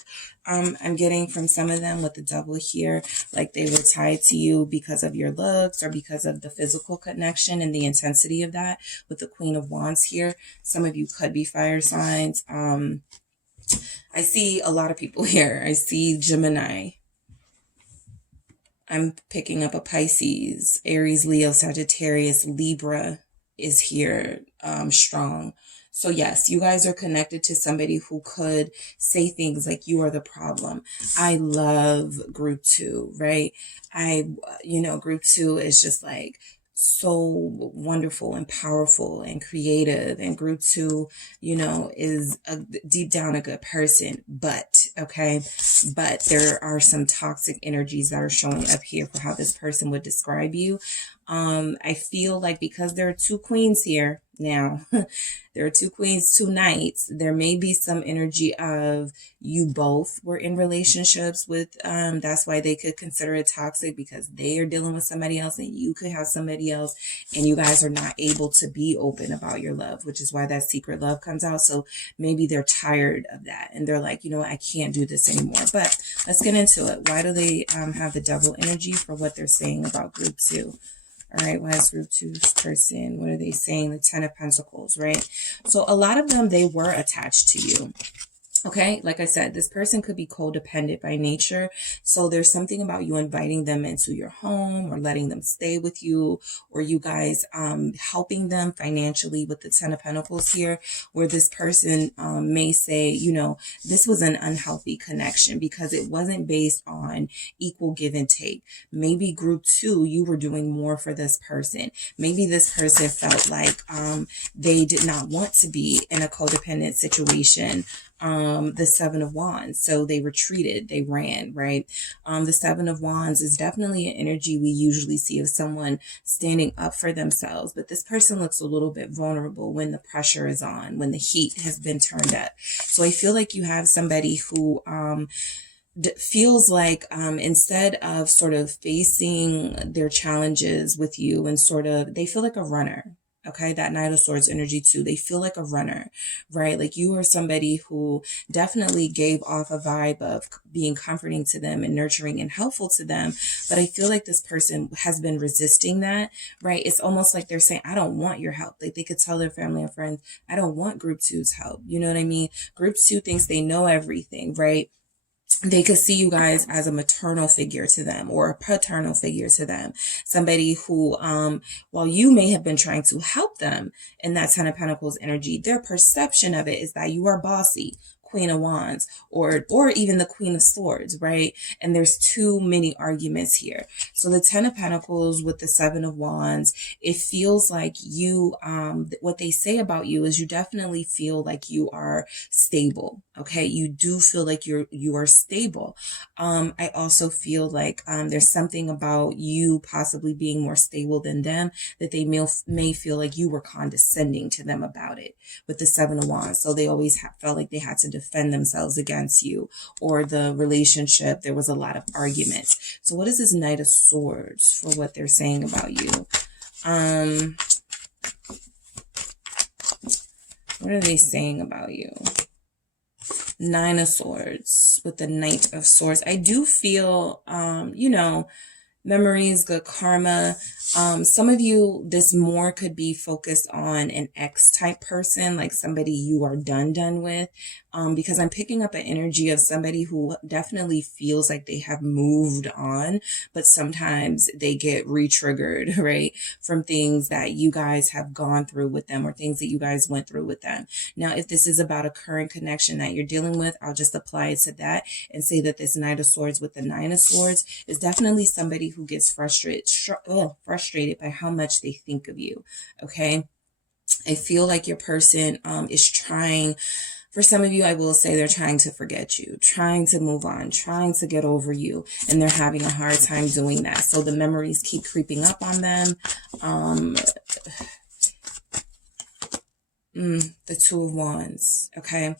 I'm getting from some of them with the Devil here, like they were tied to you because of your looks or because of the physical connection and the intensity of that. With the Queen of Wands here, some of you could be fire signs. I see a lot of people here. I see Gemini. I'm picking up a Pisces, Aries, Leo, Sagittarius, Libra is here strong. So yes, you guys are connected to somebody who could say things like you are the problem. I love group 2, right? Group 2 is just like so wonderful and powerful and creative, and group 2, is deep down a good person, but there are some toxic energies that are showing up here for how this person would describe you. I feel like because there are two queens here now, there are two queens, two knights, there may be some energy of you both were in relationships with, that's why they could consider it toxic, because they are dealing with somebody else and you could have somebody else, and you guys are not able to be open about your love, which is why that secret love comes out. So maybe they're tired of that and they're like, you know what, I can't do this anymore. But let's get into it. Why do they have the double energy for what they're saying about group 2? All right, why is group 2's person? What are they saying? The 10 of Pentacles, right? So a lot of them, they were attached to you. Okay, like I said, this person could be codependent by nature. So there's something about you inviting them into your home or letting them stay with you, or you guys helping them financially with the 10 of Pentacles here, where this person may say, you know, this was an unhealthy connection because it wasn't based on equal give and take. Maybe group 2, you were doing more for this person. Maybe this person felt like they did not want to be in a codependent situation. The 7 of Wands. So they retreated, they ran, right? The 7 of Wands is definitely an energy we usually see of someone standing up for themselves. But this person looks a little bit vulnerable when the pressure is on, when the heat has been turned up. So I feel like you have somebody who, feels like instead of sort of facing their challenges with you and sort of, they feel like a runner. Okay, that Knight of Swords energy too. They feel like a runner, right? Like you are somebody who definitely gave off a vibe of being comforting to them and nurturing and helpful to them. But I feel like this person has been resisting that, right? It's almost like they're saying, I don't want your help. Like they could tell their family and friends, I don't want group 2's help. You know what I mean? Group 2 thinks they know everything, right? They could see you guys as a maternal figure to them or a paternal figure to them. Somebody who, while you may have been trying to help them in that 10 of Pentacles energy, their perception of it is that you are bossy. Queen of Wands or even the Queen of Swords, right? And there's too many arguments here. So the 10 of Pentacles with the 7 of Wands, it feels like you, what they say about you is you definitely feel like you are stable. Okay. You do feel like you are stable. I also feel like, there's something about you possibly being more stable than them that they may feel like you were condescending to them about it with the 7 of Wands. So they always felt like they had to defend themselves against you or the relationship. There was a lot of arguments. So what is this Knight of Swords for what they're saying about you? What are they saying about you? 9 of Swords with the Knight of Swords. I do feel, you know, memories, good karma. Some of you, this more could be focused on an ex type person, like somebody you are done with. Because I'm picking up an energy of somebody who definitely feels like they have moved on, but sometimes they get re-triggered, right? From things that you guys have gone through with them or things that you guys went through with them. Now, if this is about a current connection that you're dealing with, I'll just apply it to that and say that this Knight of Swords with the 9 of Swords is definitely somebody who gets frustrated by how much they think of you. Okay. I feel like your person is trying. For some of you, I will say they're trying to forget you, trying to move on, trying to get over you, and they're having a hard time doing that. So the memories keep creeping up on them. The 2 of Wands, okay?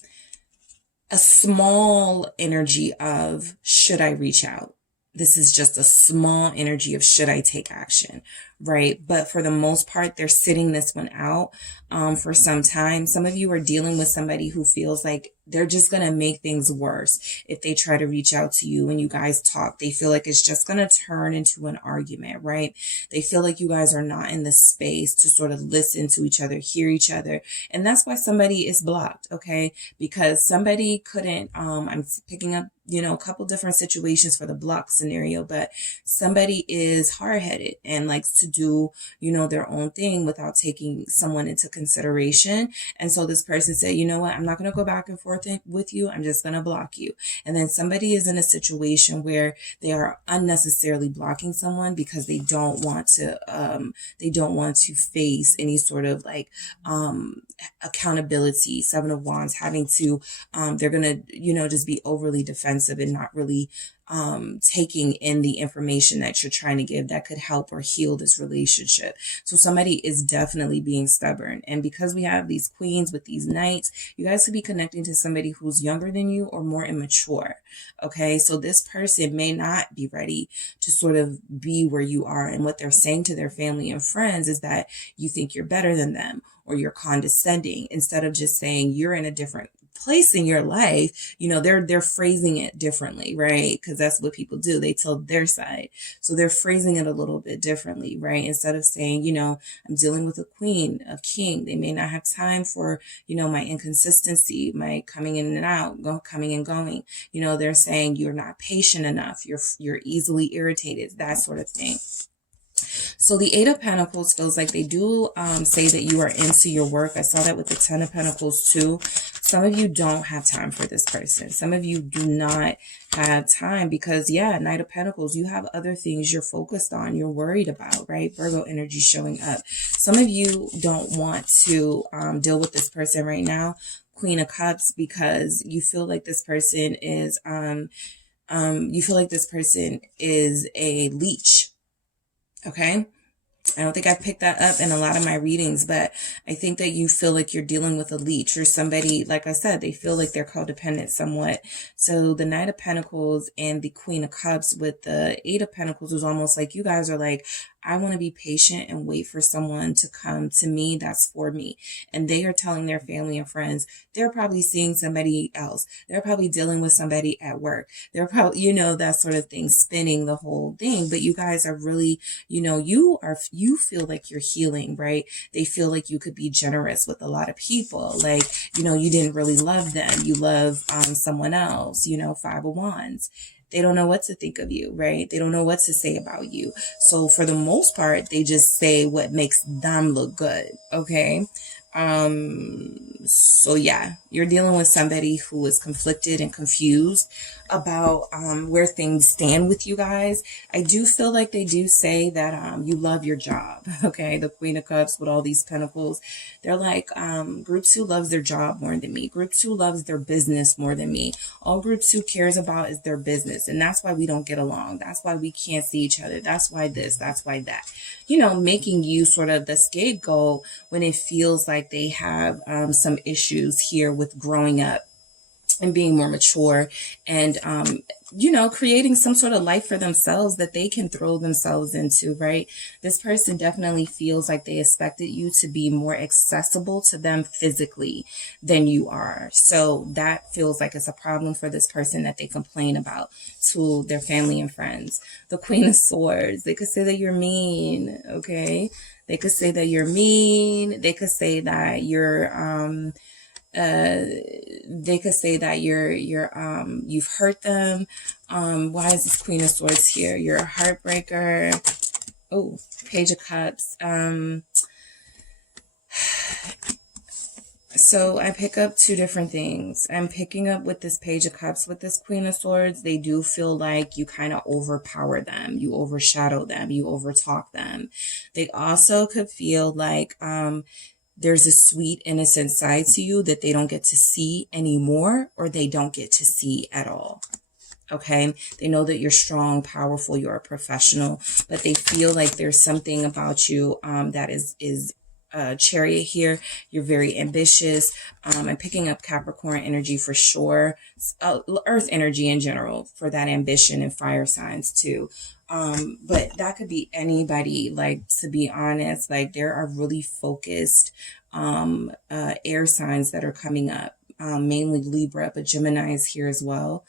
A small energy of, should I reach out? This is just a small energy of, should I take action? Right? But for the most part, they're sitting this one out for some time. Some of you are dealing with somebody who feels like they're just going to make things worse if they try to reach out to you and you guys talk. They feel like it's just going to turn into an argument, right? They feel like you guys are not in the space to sort of listen to each other, hear each other. And that's why somebody is blocked, okay? Because somebody couldn't, I'm picking up, you know, a couple different situations for the block scenario, but somebody is hard-headed and likes to do, you know, their own thing without taking someone into consideration. And so this person said, you know what, I'm not going to go back and forth with you. I'm just going to block you. And then somebody is in a situation where they are unnecessarily blocking someone because they don't want to face any sort of like accountability. 7 of Wands having to they're going to, you know, just be overly defensive and not really taking in the information that you're trying to give that could help or heal this relationship. So somebody is definitely being stubborn. And because we have these queens with these knights, you guys could be connecting to somebody who's younger than you or more immature. Okay. So this person may not be ready to sort of be where you are. And what they're saying to their family and friends is that you think you're better than them, or you're condescending, instead of just saying you're in a different place in your life. You know, they're phrasing it differently, right? Because that's what people do. They tell their side. So they're phrasing it a little bit differently, right? Instead of saying, you know, I'm dealing with a queen, a king. They may not have time for, you know, my inconsistency, my coming in and out, coming and going. You know, they're saying you're not patient enough. You're easily irritated, that sort of thing. So the Eight of Pentacles feels like they do say that you are into your work. I saw that with the Ten of Pentacles too. Some of you don't have time for this person. Some of you do not have time because, yeah, Knight of Pentacles, you have other things you're focused on, you're worried about, right? Virgo energy showing up. Some of you don't want to deal with this person right now, Queen of Cups, because you feel like this person is, a leech. Okay. I don't think I picked that up in a lot of my readings, but I think that you feel like you're dealing with a leech or somebody, like I said, they feel like they're codependent somewhat. So the Knight of Pentacles and the Queen of Cups with the Eight of Pentacles was almost like you guys are like, I want to be patient and wait for someone to come to me that's for me. And they are telling their family and friends, they're probably seeing somebody else. They're probably dealing with somebody at work. They're probably, you know, that sort of thing, spinning the whole thing. But you guys are really, you know, you feel like you're healing, right? They feel like you could be generous with a lot of people. Like, you know, you didn't really love them. You love someone else, you know, Five of Wands. They don't know what to think of you, right? They don't know what to say about you. So for the most part, they just say what makes them look good, okay? So yeah, you're dealing with somebody who is conflicted and confused about where things stand with you guys. I do feel like they do say that you love your job, okay? The Queen of Cups with all these pentacles. They're like, group 2 loves their job more than me. Group 2 loves their business more than me. All group 2 cares about is their business. And that's why we don't get along. That's why we can't see each other. That's why this, that's why that. You know, making you sort of the scapegoat when it feels like they have some issues here with growing up and being more mature and, you know, creating some sort of life for themselves that they can throw themselves into, right? This person definitely feels like they expected you to be more accessible to them physically than you are. So that feels like it's a problem for this person that they complain about to their family and friends. The Queen of Swords, they could say that you're mean, okay? They could say that you're mean. They could say that you're, they could say that you've hurt them. Why is this Queen of Swords here? You're a heartbreaker. Oh, Page of Cups. So I pick up two different things. I'm picking up with this Page of Cups, with this Queen of Swords. They do feel like you kind of overpower them. You overshadow them. You overtalk them. They also could feel like, there's a sweet, innocent side to you that they don't get to see anymore, or they don't get to see at all. Okay. They know that you're strong, powerful, you're a professional, but they feel like there's something about you, that is Chariot here. You're very ambitious. I'm picking up Capricorn energy for sure. Earth energy in general for that ambition, and fire signs too. But that could be anybody, like, to be honest, like there are really focused, air signs that are coming up, mainly Libra, but Gemini is here as well.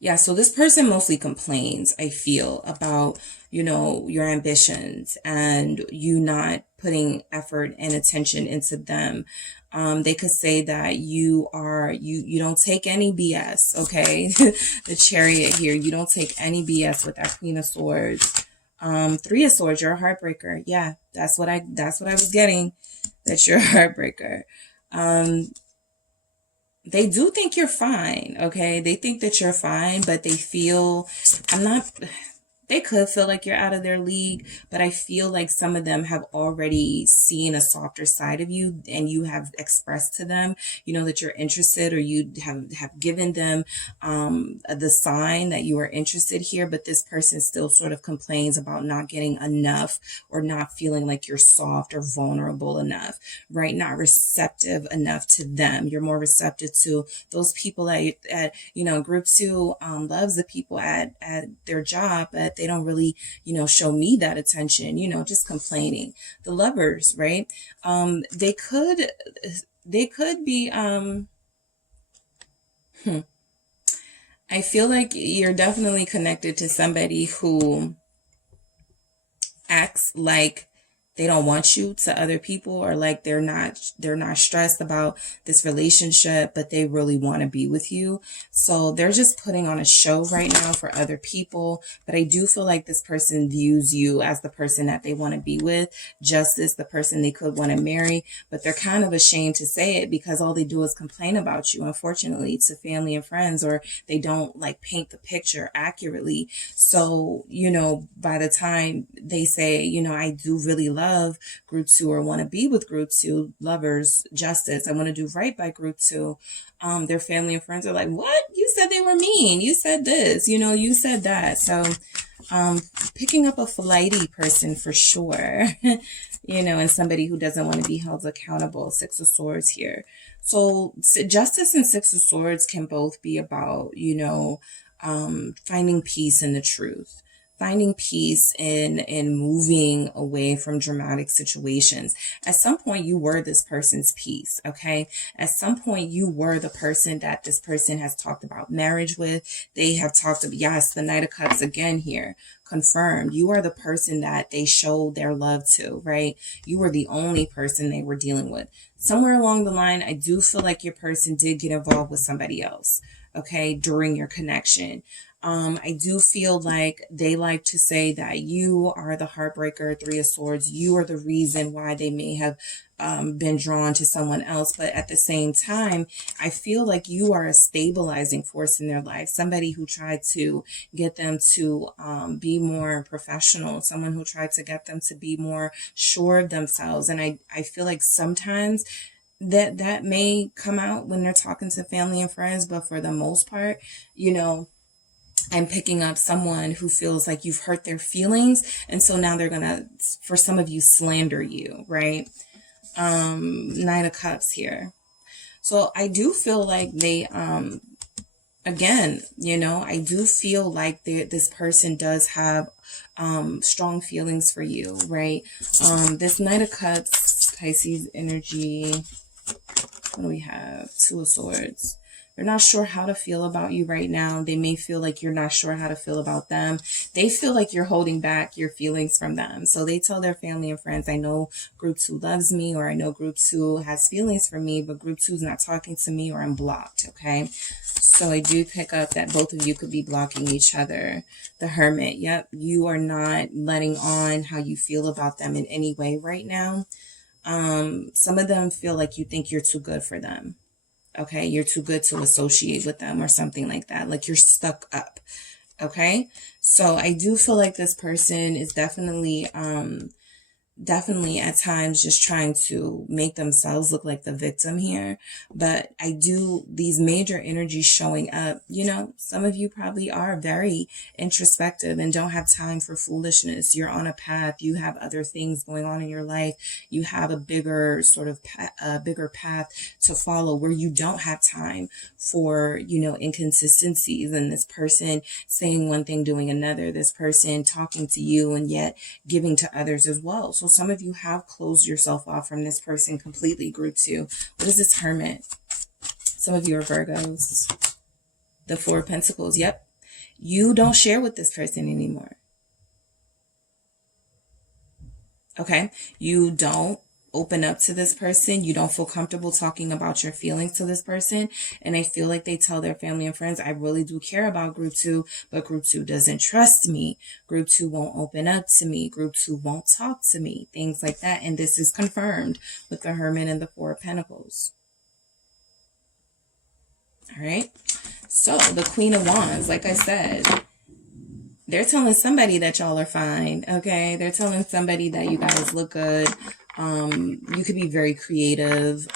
Yeah, so this person mostly complains, I feel, about, you know, your ambitions and you not putting effort and attention into them. They could say that you don't take any BS, okay? The Chariot here, you don't take any BS with that Queen of Swords. Three of Swords, you're a heartbreaker. Yeah, that's what I was getting, that you're a heartbreaker. They do think you're fine, okay? They think that you're fine, but they feel, They could feel like you're out of their league, but I feel like some of them have already seen a softer side of you, and you have expressed to them, you know, that you're interested, or you have given them the sign that you are interested here, but this person still sort of complains about not getting enough, or not feeling like you're soft or vulnerable enough, right? Not receptive enough to them. You're more receptive to those people at you know, group 2 loves the people at their job, but they don't really, you know, show me that attention, you know, just complaining. The Lovers, right? They could be, I feel like you're definitely connected to somebody who acts like they don't want you to other people, or like they're not stressed about this relationship, but they really want to be with you. So they're just putting on a show right now for other people. But I do feel like this person views you as the person that they want to be with, Justice, the person they could want to marry, but they're kind of ashamed to say it because all they do is complain about you, unfortunately, to family and friends, or they don't like paint the picture accurately. So, you know, by the time they say, you know, I do really love group 2, or want to be with group 2, Lovers, Justice, I want to do right by group 2, their family and friends are like, what? You said they were mean. You said this, you know, you said that. So picking up a flighty person for sure, you know, and somebody who doesn't want to be held accountable. 6 of Swords here. So Justice and 6 of Swords can both be about, you know, finding peace in the truth. Finding peace in moving away from dramatic situations. At some point, you were this person's peace, okay? At some point, you were the person that this person has talked about marriage with. They have talked about, yes, the Knight of Cups again here, confirmed. You are the person that they showed their love to, right? You were the only person they were dealing with. Somewhere along the line, I do feel like your person did get involved with somebody else, okay, during your connection. I do feel like they like to say that you are the heartbreaker, 3 of Swords. You are the reason why they may have been drawn to someone else. But at the same time, I feel like you are a stabilizing force in their life. Somebody who tried to get them to be more professional. Someone who tried to get them to be more sure of themselves. And I feel like sometimes that may come out when they're talking to family and friends. But for the most part, you know, I'm picking up someone who feels like you've hurt their feelings. And so now they're going to, for some of you, slander you, right? Nine of Cups here. So I do feel like they, again, you know, I do feel like this person does have strong feelings for you, right? This Knight of Cups, Pisces energy. What do we have? 2 of Swords. They're not sure how to feel about you right now. They may feel like you're not sure how to feel about them. They feel like you're holding back your feelings from them. So they tell their family and friends, I know group 2 loves me, or I know group 2 has feelings for me, but group 2 is not talking to me, or I'm blocked, okay? So I do pick up that both of you could be blocking each other. The Hermit, yep, you are not letting on how you feel about them in any way right now. Some of them feel like you think you're too good for them. Okay, you're too good to associate with them, or something like that. Like you're stuck up. Okay, so I do feel like this person is definitely at times just trying to make themselves look like the victim here. But I do, these major energies showing up, you know, some of you probably are very introspective and don't have time for foolishness. You're on a path. You have other things going on in your life. You have a bigger sort of bigger path to follow, where you don't have time for, you know, inconsistencies, and this person saying one thing, doing another, this person talking to you and yet giving to others as well. So some of you have closed yourself off from this person completely, group 2. What is this Hermit? Some of you are Virgos. The 4 of Pentacles. Yep. You don't share with this person anymore. Okay. You don't open up to this person. You don't feel comfortable talking about your feelings to this person. And I feel like they tell their family and friends, I really do care about group 2, but group 2 doesn't trust me. Group 2 won't open up to me. Group 2 won't talk to me. Things like that. And this is confirmed with the Hermit and the 4 of Pentacles. All right. So the Queen of Wands, like I said, They're telling somebody that y'all are fine, okay? They're telling somebody that you guys look good. You could be very creative,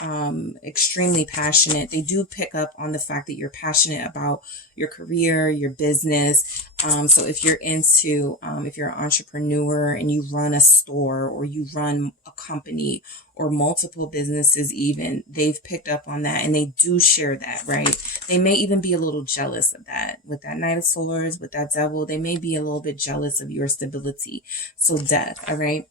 extremely passionate. They do pick up on the fact that you're passionate about your career, your business. So if you're if you're an entrepreneur and you run a store or you run a company or multiple businesses even, they've picked up on that and they do share that, right? They may even be a little jealous of that. With that Knight of Swords, with that Devil, they may be a little bit jealous of your stability. So Death, all right?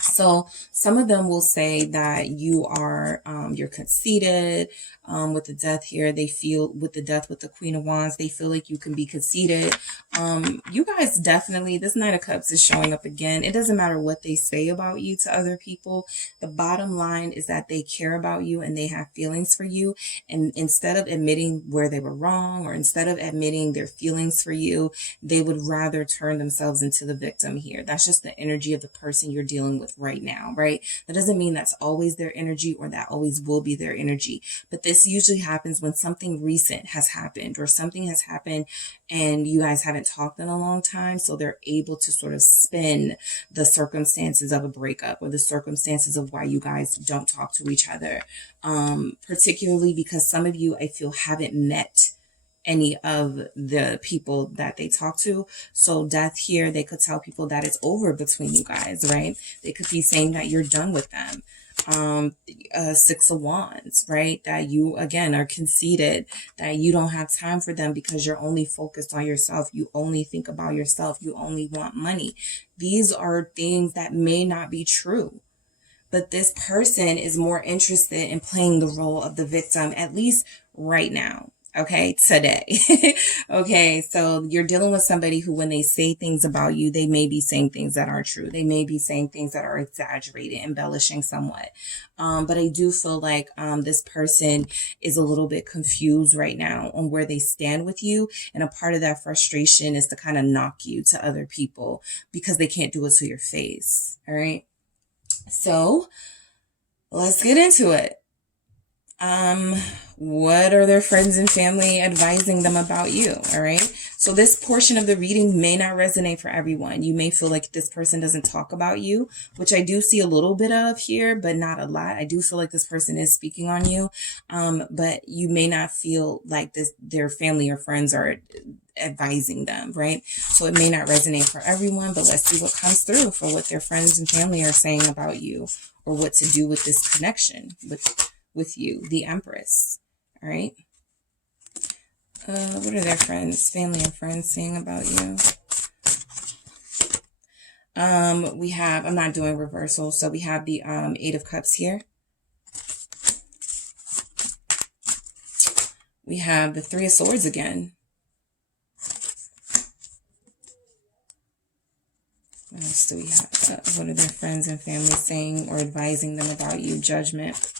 So some of them will say that you are, you're conceited. With the Death here, they feel with the Death with the Queen of Wands, they feel like you can be conceited. You guys definitely, this Knight of Cups is showing up again. It doesn't matter what they say about you to other people. The bottom line is that they care about you and they have feelings for you. And instead of admitting where they were wrong or instead of admitting their feelings for you, they would rather turn themselves into the victim here. That's just the energy of the person you're dealing with right now, right? That doesn't mean that's always their energy or that always will be their energy. But this usually happens when something recent has happened or something has happened and you guys haven't talked in a long time. So they're able to sort of spin the circumstances of a breakup or the circumstances of why you guys don't talk to each other. Particularly because some of you, I feel, haven't met any of the people that they talk to. So Death here, they could tell people that it's over between you guys, right? They could be saying that you're done with them. Six of Wands, right? That you, again, are conceited, that you don't have time for them because you're only focused on yourself. You only think about yourself. You only want money. These are things that may not be true. But this person is more interested in playing the role of the victim, at least right now. Okay, today. Okay, so you're dealing with somebody who, when they say things about you, they may be saying things that aren't true. They may be saying things that are exaggerated, embellishing somewhat. But I do feel like this person is a little bit confused right now on where they stand with you. And a part of that frustration is to kind of knock you to other people because they can't do it to your face. All right. So let's get into it. What are their friends and family advising them about you? All right. So this portion of the reading may not resonate for everyone. You may feel like this person doesn't talk about you, which I do see a little bit of here, but not a lot. I do feel like this person is speaking on you. But you may not feel like their family or friends are advising them, right? So it may not resonate for everyone, but let's see what comes through for what their friends and family are saying about you or what to do with this connection with you, the Empress. All right. What are their friends, family and friends saying about you? We have, I'm not doing reversal. So we have the Eight of Cups here. We have the Three of Swords again. What else do we have? What are their friends and family saying or advising them about you? Judgment.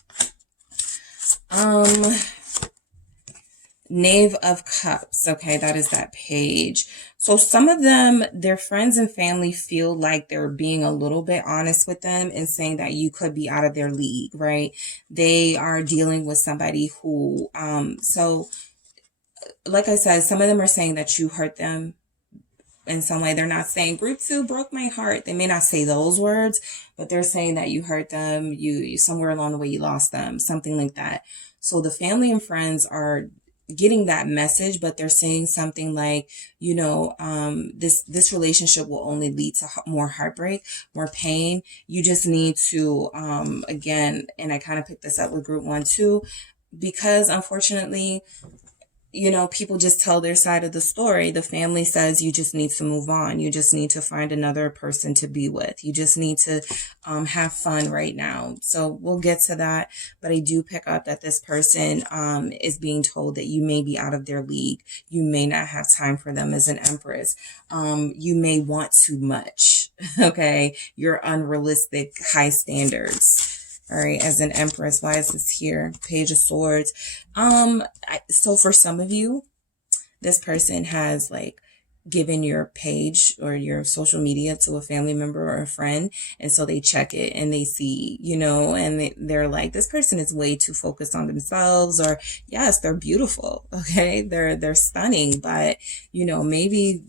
Knave of Cups. Okay, that is that page. So some of them, their friends and family feel like they're being a little bit honest with them and saying that you could be out of their league, right? They are dealing with somebody who, so like I said, some of them are saying that you hurt them in some way. They're not saying group 2 broke my heart. They may not say those words, but they're saying that you hurt them. You somewhere along the way, you lost them, something like that. So the family and friends are getting that message, but they're saying something like, you know, this relationship will only lead to more heartbreak, more pain. You just need to, again, and I kind of picked this up with group 1 too, because unfortunately, you know, people just tell their side of the story. The family says you just need to move on. You just need to find another person to be with. You just need to have fun right now. So we'll get to that. But I do pick up that this person is being told that you may be out of their league. You may not have time for them as an Empress. You may want too much. Okay. You're unrealistic, high standards. All right, as an Empress. Why is this here? Page of Swords. So for some of you, this person has like given your page or your social media to a family member or a friend, and so they check it and they see, and they're like, this person is way too focused on themselves, or yes, they're beautiful, okay, they're stunning, but maybe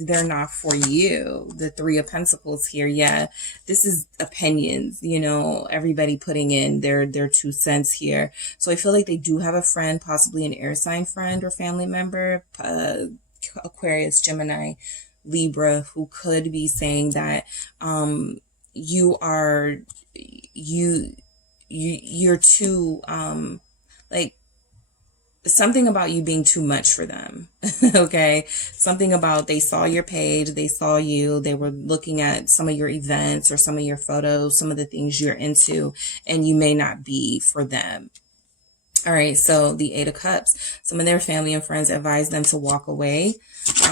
they're not for you. The Three of Pentacles here, yeah, this is opinions, everybody putting in their 2 cents here. So I feel like they do have a friend, possibly an air sign friend or family member, Aquarius, Gemini, Libra, who could be saying that you're too like, something about you being too much for them. Okay, something about, they saw your page, they saw you, they were looking at some of your events or some of your photos, some of the things you're into, and you may not be for them. All right, so the Eight of Cups, some of their family and friends advise them to walk away,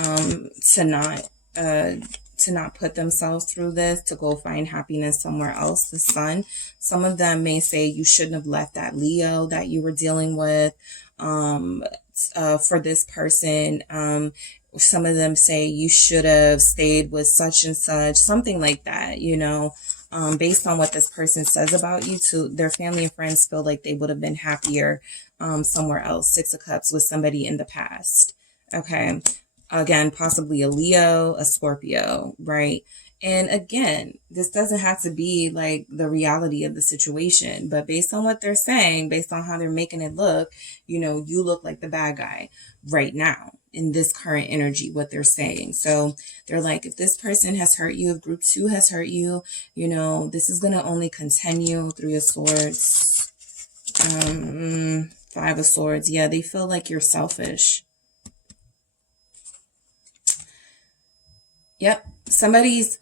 to not put themselves through this, to go find happiness somewhere else. The Sun, some of them may say you shouldn't have left that Leo that you were dealing with for this person. Some of them say you should have stayed with such and such, something like that, based on what this person says about you. To their family and friends feel like they would have been happier somewhere else. Six of Cups with somebody in the past. Okay. Again, possibly a Leo, a Scorpio, right? And again, this doesn't have to be like the reality of the situation, but based on what they're saying, based on how they're making it look, you look like the bad guy right now in this current energy, what they're saying. So they're like, if this person has hurt you, if group 2 has hurt you, this is going to only continue. Three of Swords, Five of Swords. Yeah, they feel like you're selfish. Yep. Somebody's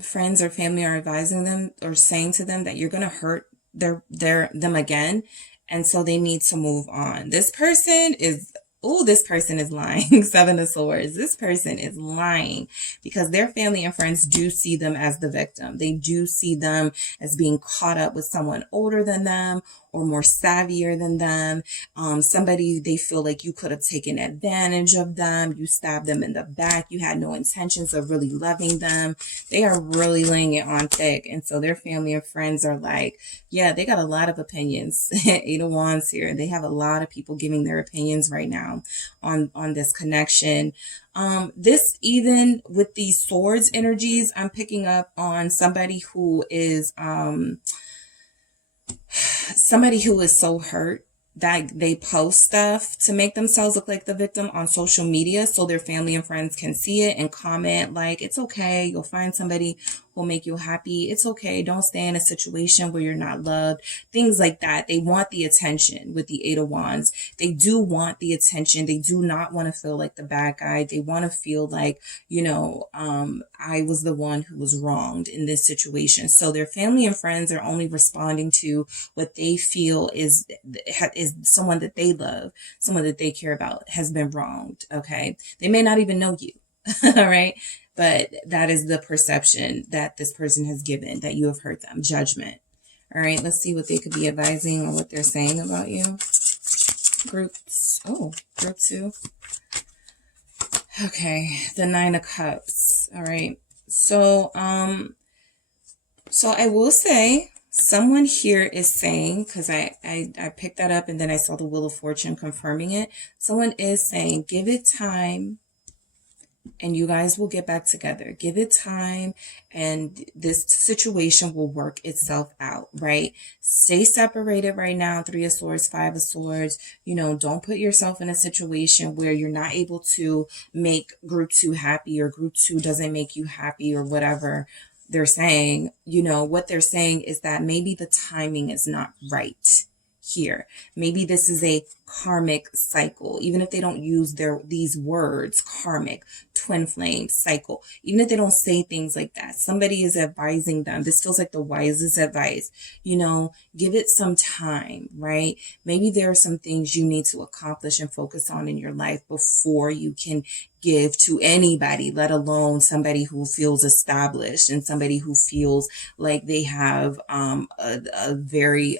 friends or family are advising them or saying to them that you're going to hurt them again. And so they need to move on. This person is lying. Seven of Swords. This person is lying because their family and friends do see them as the victim. They do see them as being caught up with someone older than them or more savvier than them. Somebody they feel like you could have taken advantage of them. You stabbed them in the back. You had no intentions of really loving them. They are really laying it on thick. And so their family and friends are like, yeah, they got a lot of opinions. Eight of Wands here. They have a lot of people giving their opinions right now on this connection. This, even with these swords energies, I'm picking up on somebody who is so hurt that they post stuff to make themselves look like the victim on social media so their family and friends can see it and comment like, it's okay, you'll find somebody who'll make you happy. It's okay, don't stay in a situation where you're not loved. Things like that. They want the attention with the Eight of Wands. They do want the attention. They do not want to feel like the bad guy. They want to feel like, I was the one who was wronged in this situation. So their family and friends are only responding to what they feel is someone that they love, someone that they care about has been wronged. Okay. They may not even know you. All right. But that is the perception that this person has given, that you have hurt them. Judgment. All right. Let's see what they could be advising or what they're saying about you. Group 2. Okay. The Nine of Cups. All right. So I will say, someone here is saying, because I picked that up and then I saw the Wheel of Fortune confirming it. Someone is saying, give it time and you guys will get back together. Give it time and this situation will work itself out, right? Stay separated right now. Three of Swords, Five of Swords. Don't put yourself in a situation where you're not able to make group 2 happy or group 2 doesn't make you happy or whatever they're saying. What they're saying is that maybe the timing is not right here. Maybe this is a karmic cycle, even if they don't use these words, karmic, twin flame, cycle, even if they don't say things like that. Somebody is advising them. This feels like the wisest advice. Give it some time, right? Maybe there are some things you need to accomplish and focus on in your life before you can give to anybody, let alone somebody who feels established and somebody who feels like they have a very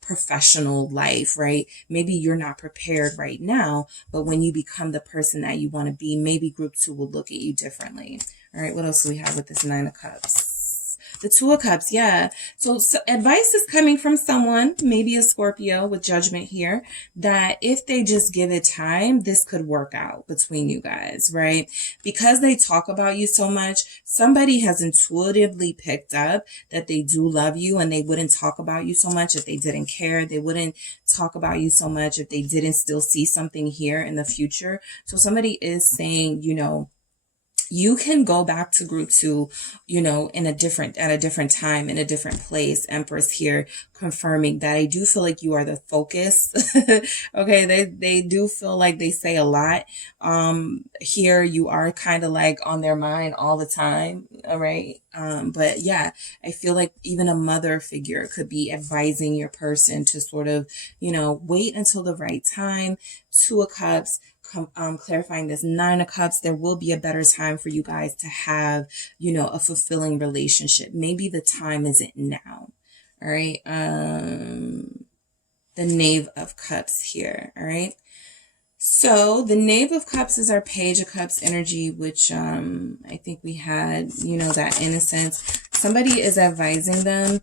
professional life, right? Maybe you're not prepared right now, but when you become the person that you want to be, maybe group 2 will look at you differently. All right, what else do we have with this 9 of Cups? The 2 of Cups, yeah. So advice is coming from someone, maybe a Scorpio with Judgment here, that if they just give it time, this could work out between you guys, right? Because they talk about you so much, somebody has intuitively picked up that they do love you, and they wouldn't talk about you so much if they didn't care. They wouldn't talk about you so much if they didn't still see something here in the future. So somebody is saying, you know, you can go back to group 2, you know, at a different time, in a different place. Empress here confirming that I do feel like you are the focus. Okay. They do feel like they say a lot. Here you are kind of like on their mind all the time. All right. But yeah, I feel like even a mother figure could be advising your person to sort of, you know, wait until the right time. 2 of Cups. Clarifying this 9 of Cups, there will be a better time for you guys to have, you know, a fulfilling relationship. Maybe the time isn't now. All right. The Knave of Cups here. All right. So the Knave of Cups is our Page of Cups energy, which I think we had, you know, that innocence. Somebody is advising them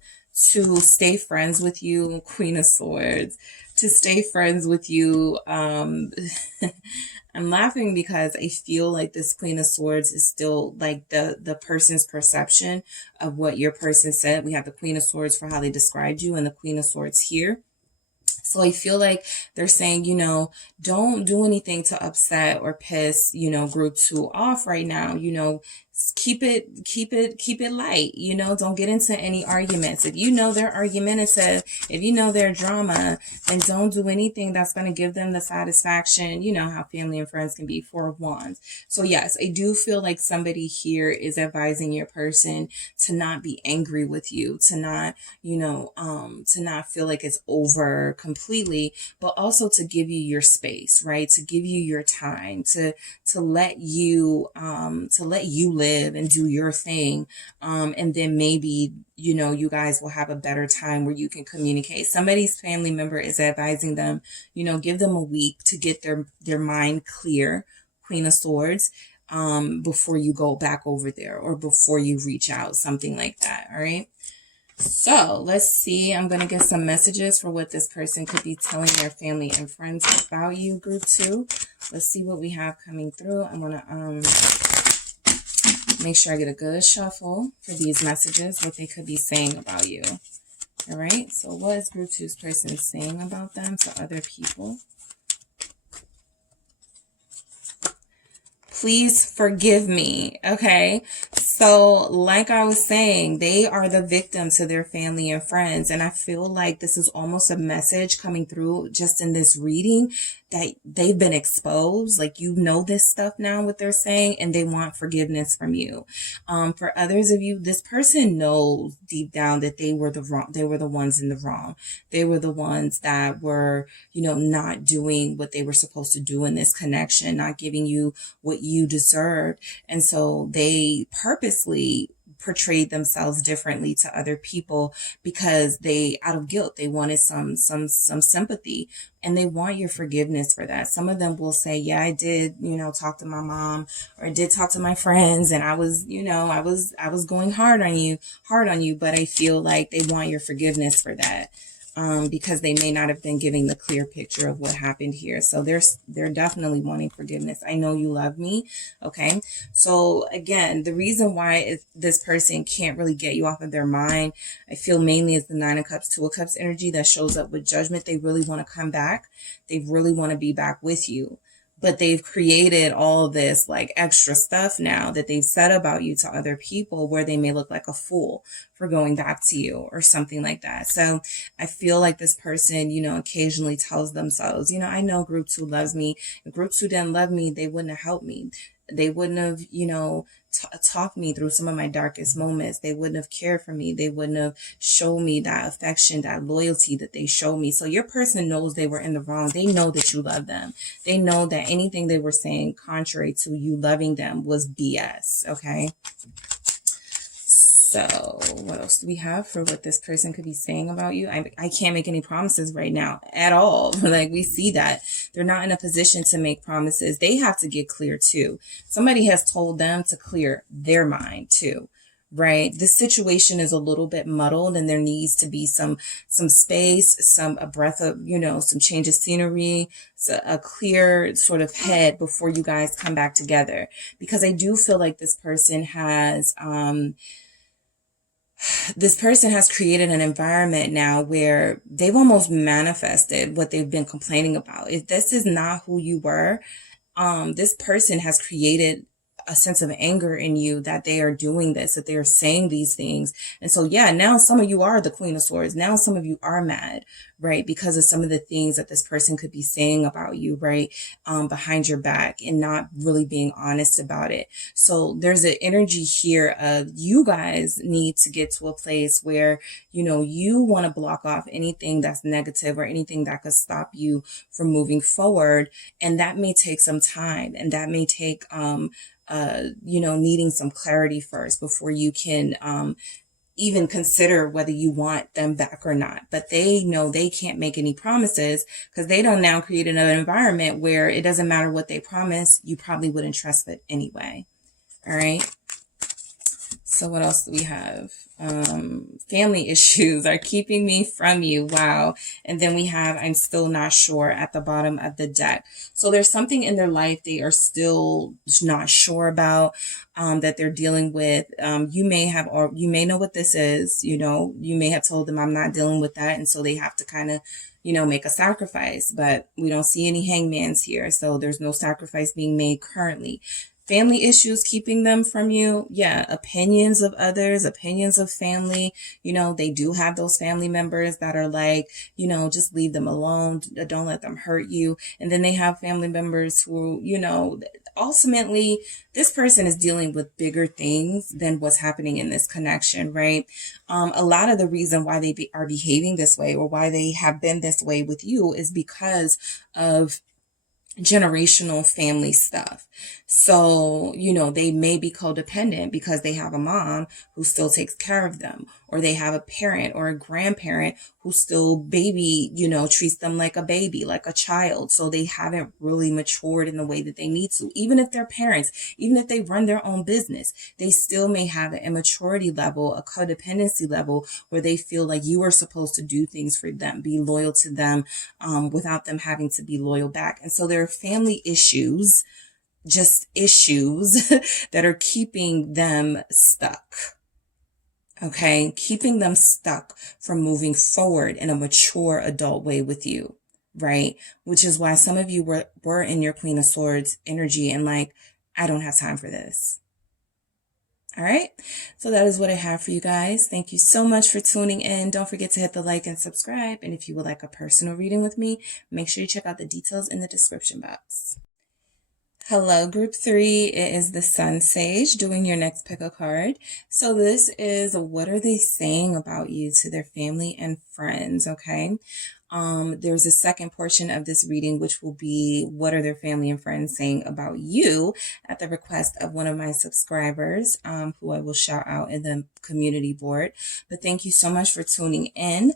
to stay friends with you. Queen of Swords. To stay friends with you. I'm laughing because I feel like this Queen of Swords is still like the person's perception of what your person said. We have the Queen of Swords for how they described you and the Queen of Swords here. So I feel like they're saying, you know, don't do anything to upset or piss, you know, group 2 off right now. You know, keep it light. You know, don't get into any arguments. If you know they're argumentative, if you know they're drama, then don't do anything that's going to give them the satisfaction. You know how family and friends can be. 4 of Wands. So yes, I do feel like somebody here is advising your person to not be angry with you, to not, you know, to not feel like it's over completely, but also to give you your space, right? To give you your time, to let you live and do your thing. And then maybe, you know, you guys will have a better time where you can communicate. Somebody's family member is advising them, you know, give them a week to get their mind clear, Queen of Swords, before you go back over there or before you reach out, something like that. All right. So let's see. I'm going to get some messages for what this person could be telling their family and friends about you, group 2. Let's see what we have coming through. I'm going to make sure I get a good shuffle for these messages, what they could be saying about you. All right. So what is group 2's person saying about them to other people? Please forgive me. Okay. So like I was saying, they are the victim to their family and friends. And I feel like this is almost a message coming through just in this reading that they've been exposed. Like, you know, this stuff now, what they're saying, and they want forgiveness from you. For others of you, this person knows deep down that they were the wrong. They were the ones in the wrong. They were the ones that were, you know, not doing what they were supposed to do in this connection, not giving you what you deserved. And so they purposely portrayed themselves differently to other people because they, out of guilt, they wanted some sympathy, and they want your forgiveness for that. Some of them will say, yeah, I did, you know, talk to my mom, or I did talk to my friends, and I was, you know, I was going hard on you, but I feel like they want your forgiveness for that. Because they may not have been giving the clear picture of what happened here. So they're definitely wanting forgiveness. I know you love me. Okay. So again, the reason why this person can't really get you off of their mind, I feel mainly is the 9 of Cups, 2 of Cups energy that shows up with Judgment. They really want to come back. They really want to be back with you. But they've created all this like extra stuff now that they've said about you to other people where they may look like a fool for going back to you or something like that. So I feel like this person, you know, occasionally tells themselves, you know, I know group 2 loves me. If group 2 didn't love me, they wouldn't have helped me. They wouldn't have, you know, talked me through some of my darkest moments. They wouldn't have cared for me. They wouldn't have shown me that affection, that loyalty that they showed me. So your person knows they were in the wrong. They know that you love them. They know that anything they were saying contrary to you loving them was BS. Okay. So what else do we have for what this person could be saying about you? I can't make any promises right now at all. Like, we see that they're not in a position to make promises. They have to get clear too. Somebody has told them to clear their mind too. Right? This situation is a little bit muddled, and there needs to be some space, a breath of, some change of scenery, so a clear sort of head before you guys come back together. Because I do feel like this person has created an environment now where they've almost manifested what they've been complaining about. If this is not who you were, this person has created a sense of anger in you that they are doing this, that they are saying these things. And so, yeah, now some of you are the Queen of Swords. Now some of you are mad, right? Because of some of the things that this person could be saying about you, right? Behind your back, and not really being honest about it. So there's an energy here of you guys need to get to a place where, you want to block off anything that's negative or anything that could stop you from moving forward. And that may take some time, and that may take, needing some clarity first before you can even consider whether you want them back or not. But they know they can't make any promises because they don't now create another environment where it doesn't matter what they promise, you probably wouldn't trust it anyway. All right. So what else do we have? Family issues are keeping me from you. Wow. And then we have, I'm still not sure at the bottom of the deck. So there's something in their life they are still not sure about, that they're dealing with. You may know what this is. You may have told them I'm not dealing with that. And so they have to kind of, make a sacrifice, but we don't see any hangmans here. So there's no sacrifice being made currently. Family issues keeping them from you. Yeah. Opinions of others, opinions of family. They do have those family members that are like, just leave them alone. Don't let them hurt you. And then they have family members who, ultimately this person is dealing with bigger things than what's happening in this connection, right? A lot of the reason why they are behaving this way, or why they have been this way with you, is because of generational family stuff. So, they may be codependent because they have a mom who still takes care of them, or they have a parent or a grandparent who still treats them like a baby, like a child. So they haven't really matured in the way that they need to. Even if they're parents, even if they run their own business, they still may have an immaturity level, a codependency level, where they feel like you are supposed to do things for them, be loyal to them, without them having to be loyal back. And so there are family issues, just issues that are keeping them stuck. Okay. Keeping them stuck from moving forward in a mature adult way with you. Right. Which is why some of you were in your Queen of Swords energy and like, I don't have time for this. All right. So that is what I have for you guys. Thank you so much for tuning in. Don't forget to hit the like and subscribe. And if you would like a personal reading with me, make sure you check out the details in the description box. Hello, group 3. It is the SunSage doing your next pick a card. So this is, what are they saying about you to their family and friends? Okay. There's a second portion of this reading, which will be what are their family and friends saying about you, at the request of one of my subscribers, who I will shout out in the community board. But thank you so much for tuning in.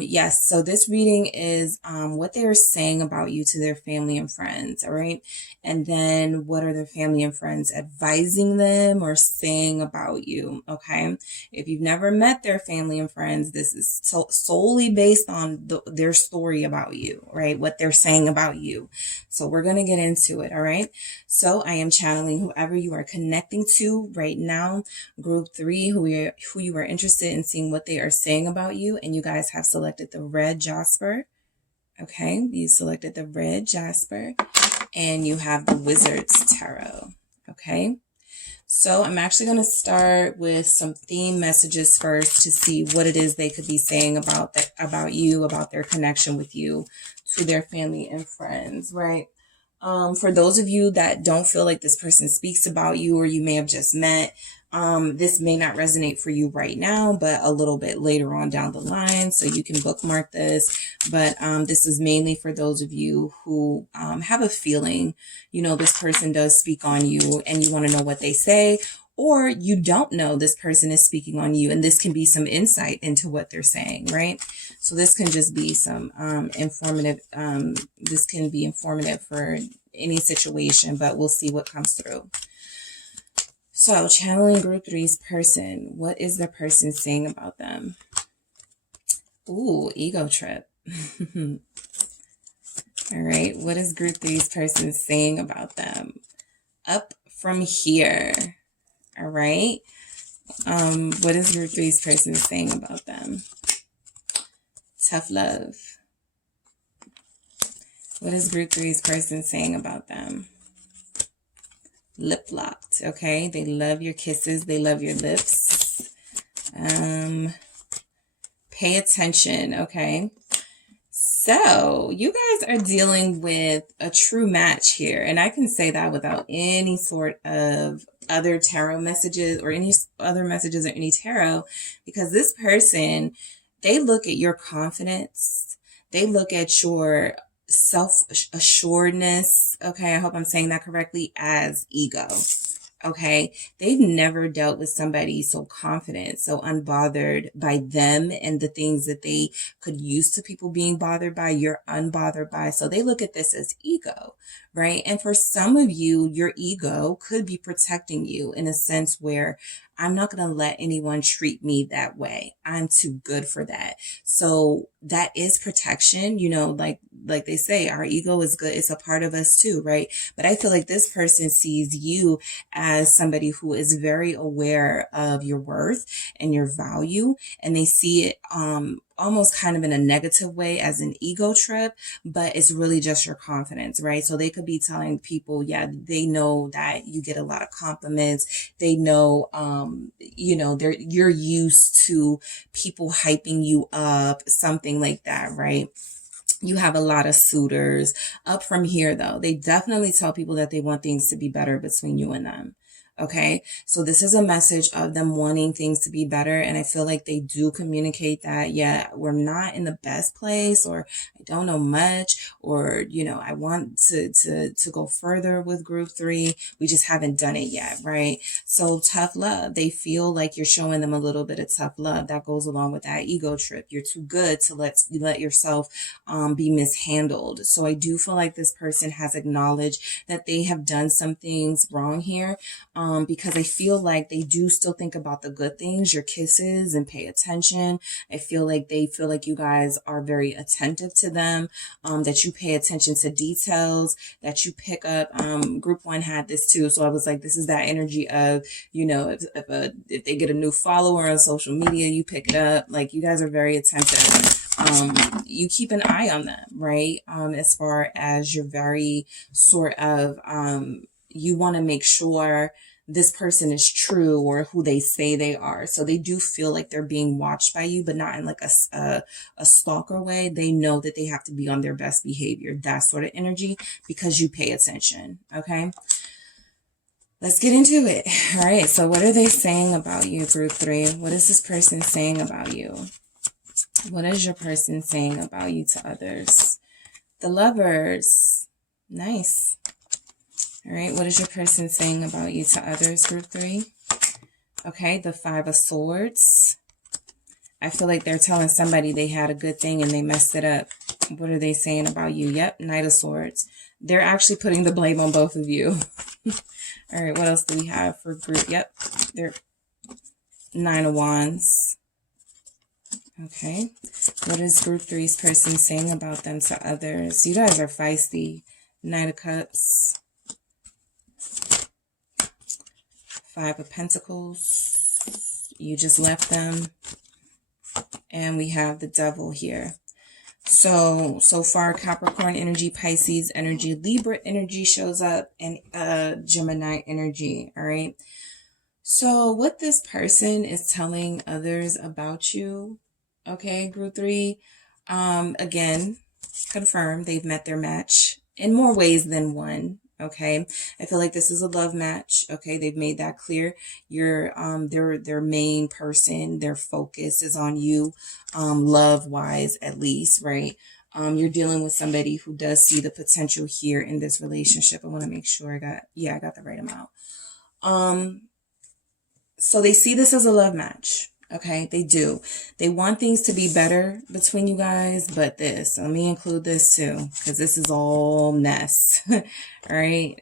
Yes, so this reading is what they are saying about you to their family and friends. All right. And then what are their family and friends advising them or saying about you? Okay. If you've never met their family and friends, this is solely based on their story about you, right? What they're saying about you. So we're going to get into it. All right. So I am channeling whoever you are connecting to right now, group 3, who you are interested in seeing what they are saying about you. And you guys have selected the red Jasper. Okay. You selected the red Jasper, and you have the Wizard's Tarot. Okay. So I'm actually going to start with some theme messages first to see what it is they could be saying about you, about their connection with you, to their family and friends, right? For those of you that don't feel like this person speaks about you, or you may have just met, this may not resonate for you right now, but a little bit later on down the line. So you can bookmark this. But this is mainly for those of you who have a feeling, this person does speak on you and you want to know what they say, or you don't know this person is speaking on you, and this can be some insight into what they're saying, right? So this can just be some informative, this can be informative for any situation, but we'll see what comes through. So channeling group three's person, what is the person saying about them? Ooh, ego trip. All right, what is group three's person saying about them? Up from here. All right. What is group three's person saying about them? Tough love. What is group three's person saying about them? Lip locked. Okay. They love your kisses. They love your lips. Pay attention. Okay. So you guys are dealing with a true match here. And I can say that without any sort of other tarot messages or any other messages or any tarot, because this person, they look at your confidence. They look at your self-assuredness. Okay. I hope I'm saying that correctly, as ego. Okay. They've never dealt with somebody so confident, so unbothered by them and the things that they could use to people being bothered by, you're unbothered by. So they look at this as ego, right? And for some of you, your ego could be protecting you in a sense where I'm not going to let anyone treat me that way. I'm too good for that. So that is protection, you know, like they say, our ego is good. It's a part of us too, right? But I feel like this person sees you as somebody who is very aware of your worth and your value, and they see it almost kind of in a negative way as an ego trip, but it's really just your confidence, right? So they could be telling people, yeah, they know that you get a lot of compliments. They know, you know, you're used to people hyping you up, something like that, right? You have a lot of suitors. Up from here, though, they definitely tell people that they want things to be better between you and them. Okay. So this is a message of them wanting things to be better. And I feel like they do communicate that, yeah, we're not in the best place, or I don't know much, or, you know, I want to go further with group three. We just haven't done it yet. Right. So tough love. They feel like you're showing them a little bit of tough love that goes along with that ego trip. You're too good to let yourself be mishandled. So I do feel like this person has acknowledged that they have done some things wrong here. Because I feel like they do still think about the good things, your kisses, and pay attention. I feel like they feel like you guys are very attentive to them, that you pay attention to details, that you pick up. Group one had this too. So I was like, this is that energy of, you know, if they get a new follower on social media, you pick it up. Like, you guys are very attentive. You keep an eye on them, right? As far as you're very sort of, you want to make sure this person is true or who they say they are. So they do feel like they're being watched by you, but not in like a stalker way. They know that they have to be on their best behavior, that sort of energy, because you pay attention. Okay. Let's get into it. All right. So what are they saying about you, group three? What is this person saying about you? What is your person saying about you to others? The Lovers. Nice. All right, what is your person saying about you to others, group three? Okay, the Five of Swords. I feel like they're telling somebody they had a good thing and they messed it up. What are they saying about you? Yep, Knight of Swords. They're actually putting the blame on both of you. All right, what else do we have for group? Yep, they're Nine of Wands. Okay, what is group three's person saying about them to others? You guys are feisty. Knight of Cups. Five of Pentacles. You just left them. And we have the Devil here. So far, Capricorn energy, Pisces energy, Libra energy shows up, and Gemini energy. All right. So what this person is telling others about you, okay, group three, again, confirm they've met their match in more ways than one. Okay, I feel like this is a love match. Okay, they've made that clear. You're their main person, their focus is on you, love wise at least, right? You're dealing with somebody who does see the potential here in this relationship. I want to make sure I got the right amount. So they see this as a love match. Okay, they do. They want things to be better between you guys, but let me include this too, because this is all mess. All right.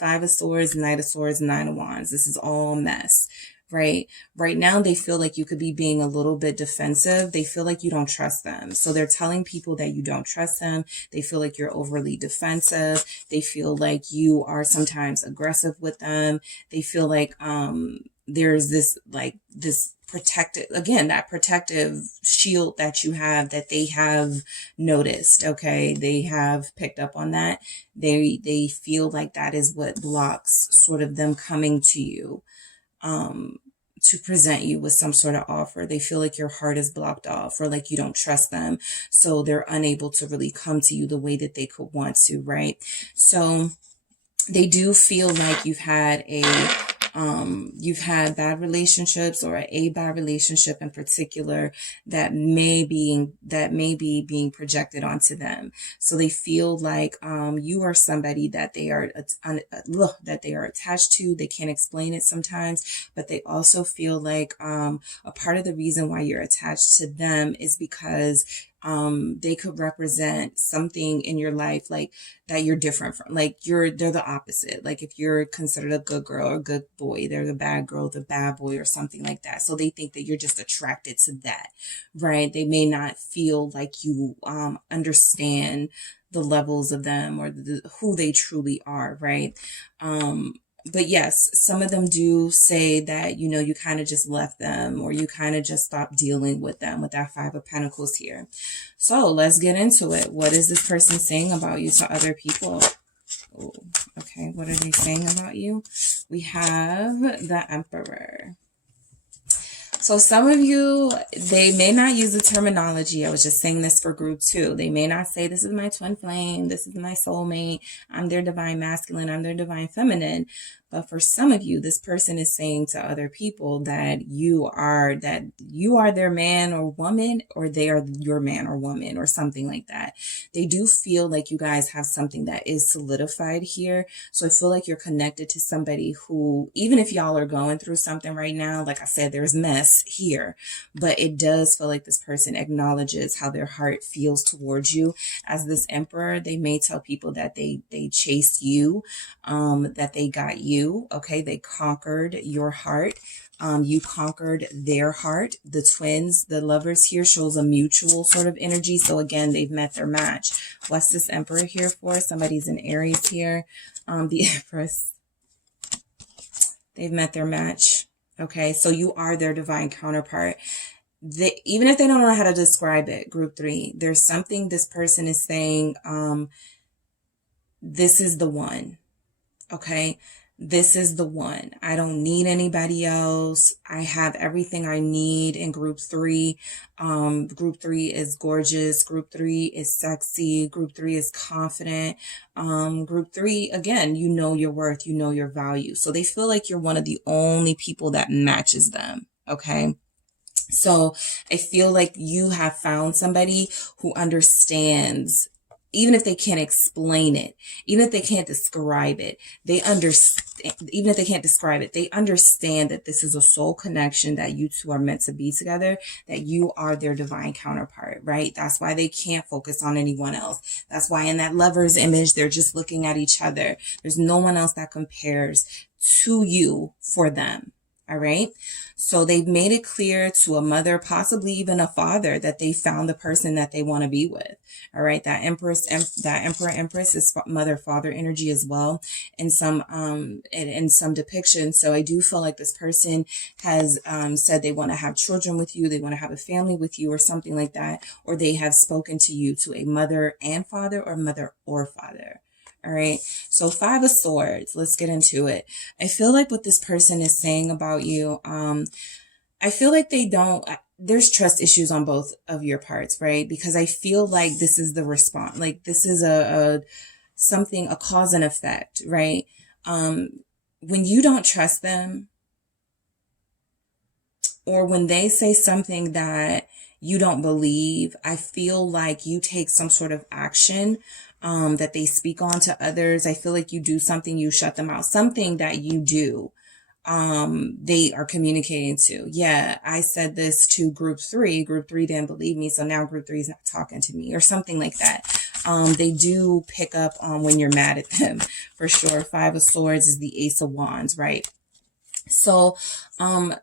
Five of Swords, Knight of Swords, Nine of Wands. This is all mess. Right. Right now, they feel like you could be being a little bit defensive. They feel like you don't trust them. So they're telling people that you don't trust them. They feel like you're overly defensive. They feel like you are sometimes aggressive with them. They feel like, there's this protective, again, that protective shield that you have, that they have noticed. Okay. They have picked up on that. They feel like that is what blocks sort of them coming to you, to present you with some sort of offer. They feel like your heart is blocked off, or like you don't trust them. So they're unable to really come to you the way that they could want to. Right. So they do feel like you've had bad relationships, or a bad relationship in particular that may be being projected onto them. So they feel like you are somebody that they are attached to. They can't explain it sometimes, but they also feel like a part of the reason why you're attached to them is because they could represent something in your life, like that you're different from, like they're the opposite. Like if you're considered a good girl or good boy, they're the bad girl, the bad boy, or something like that. So they think that you're just attracted to that, right? They may not feel like you understand the levels of them, or who they truly are, right? But yes, some of them do say that, you kind of just left them, or you kind of just stopped dealing with them, with that Five of Pentacles here. So let's get into it. What is this person saying about you to other people? Ooh, okay, what are they saying about you? We have the Emperor. So some of you, they may not use the terminology. I was just saying this for group 2. They may not say, this is my twin flame, this is my soulmate, I'm their divine masculine, I'm their divine feminine. But for some of you, this person is saying to other people that you are their man or woman, or they are your man or woman, or something like that. They do feel like you guys have something that is solidified here. So I feel like you're connected to somebody who, even if y'all are going through something right now, like I said, there's mess here, but it does feel like this person acknowledges how their heart feels towards you. As this Emperor, they may tell people that they chased you, that they got you. Okay, they conquered your heart. You conquered their heart. The twins, the lovers here shows a mutual sort of energy. So again, they've met their match. What's this Emperor here for? Somebody's in Aries here. The Empress. They've met their match. Okay, so you are their divine counterpart. Even if they don't know how to describe it, group 3, there's something this person is saying, this is the one. Okay, this is the one. I don't need anybody else. I have everything I need in group 3. Group 3 is gorgeous. Group 3 is sexy. Group 3 is confident. Group 3, again, you know your worth, you know your value. So they feel like you're one of the only people that matches them. Okay. So I feel like you have found somebody who understands, even if they can't explain it, even if they can't describe it, they understand. Even if they can't describe it, they understand that this is a soul connection, that you two are meant to be together, that you are their divine counterpart, right? That's why they can't focus on anyone else. That's why in that lover's image, they're just looking at each other. There's no one else that compares to you for them. All right. So they've made it clear to a mother, possibly even a father, that they found the person that they want to be with. All right. That Emperor Empress is mother, father energy as well in some depictions. So I do feel like this person has said they want to have children with you. They want to have a family with you, or something like that. Or they have spoken to you, to a mother and father, or mother or father. All right. So 5 of Swords, let's get into it. I feel like what this person is saying about you, I feel like there's trust issues on both of your parts, right? Because I feel like this is the response, like this is a cause and effect, right? When you don't trust them, or when they say something that you don't believe, I feel like you take some sort of action that they speak on to others. I feel like you do something, you shut them out, something that you do they are communicating to. Yeah, I said this to group 3. Group 3 didn't believe me, so now group 3 is not talking to me, or something like that. They do pick up on when you're mad at them, for sure. 5 of Swords is the Ace of Wands, right? So,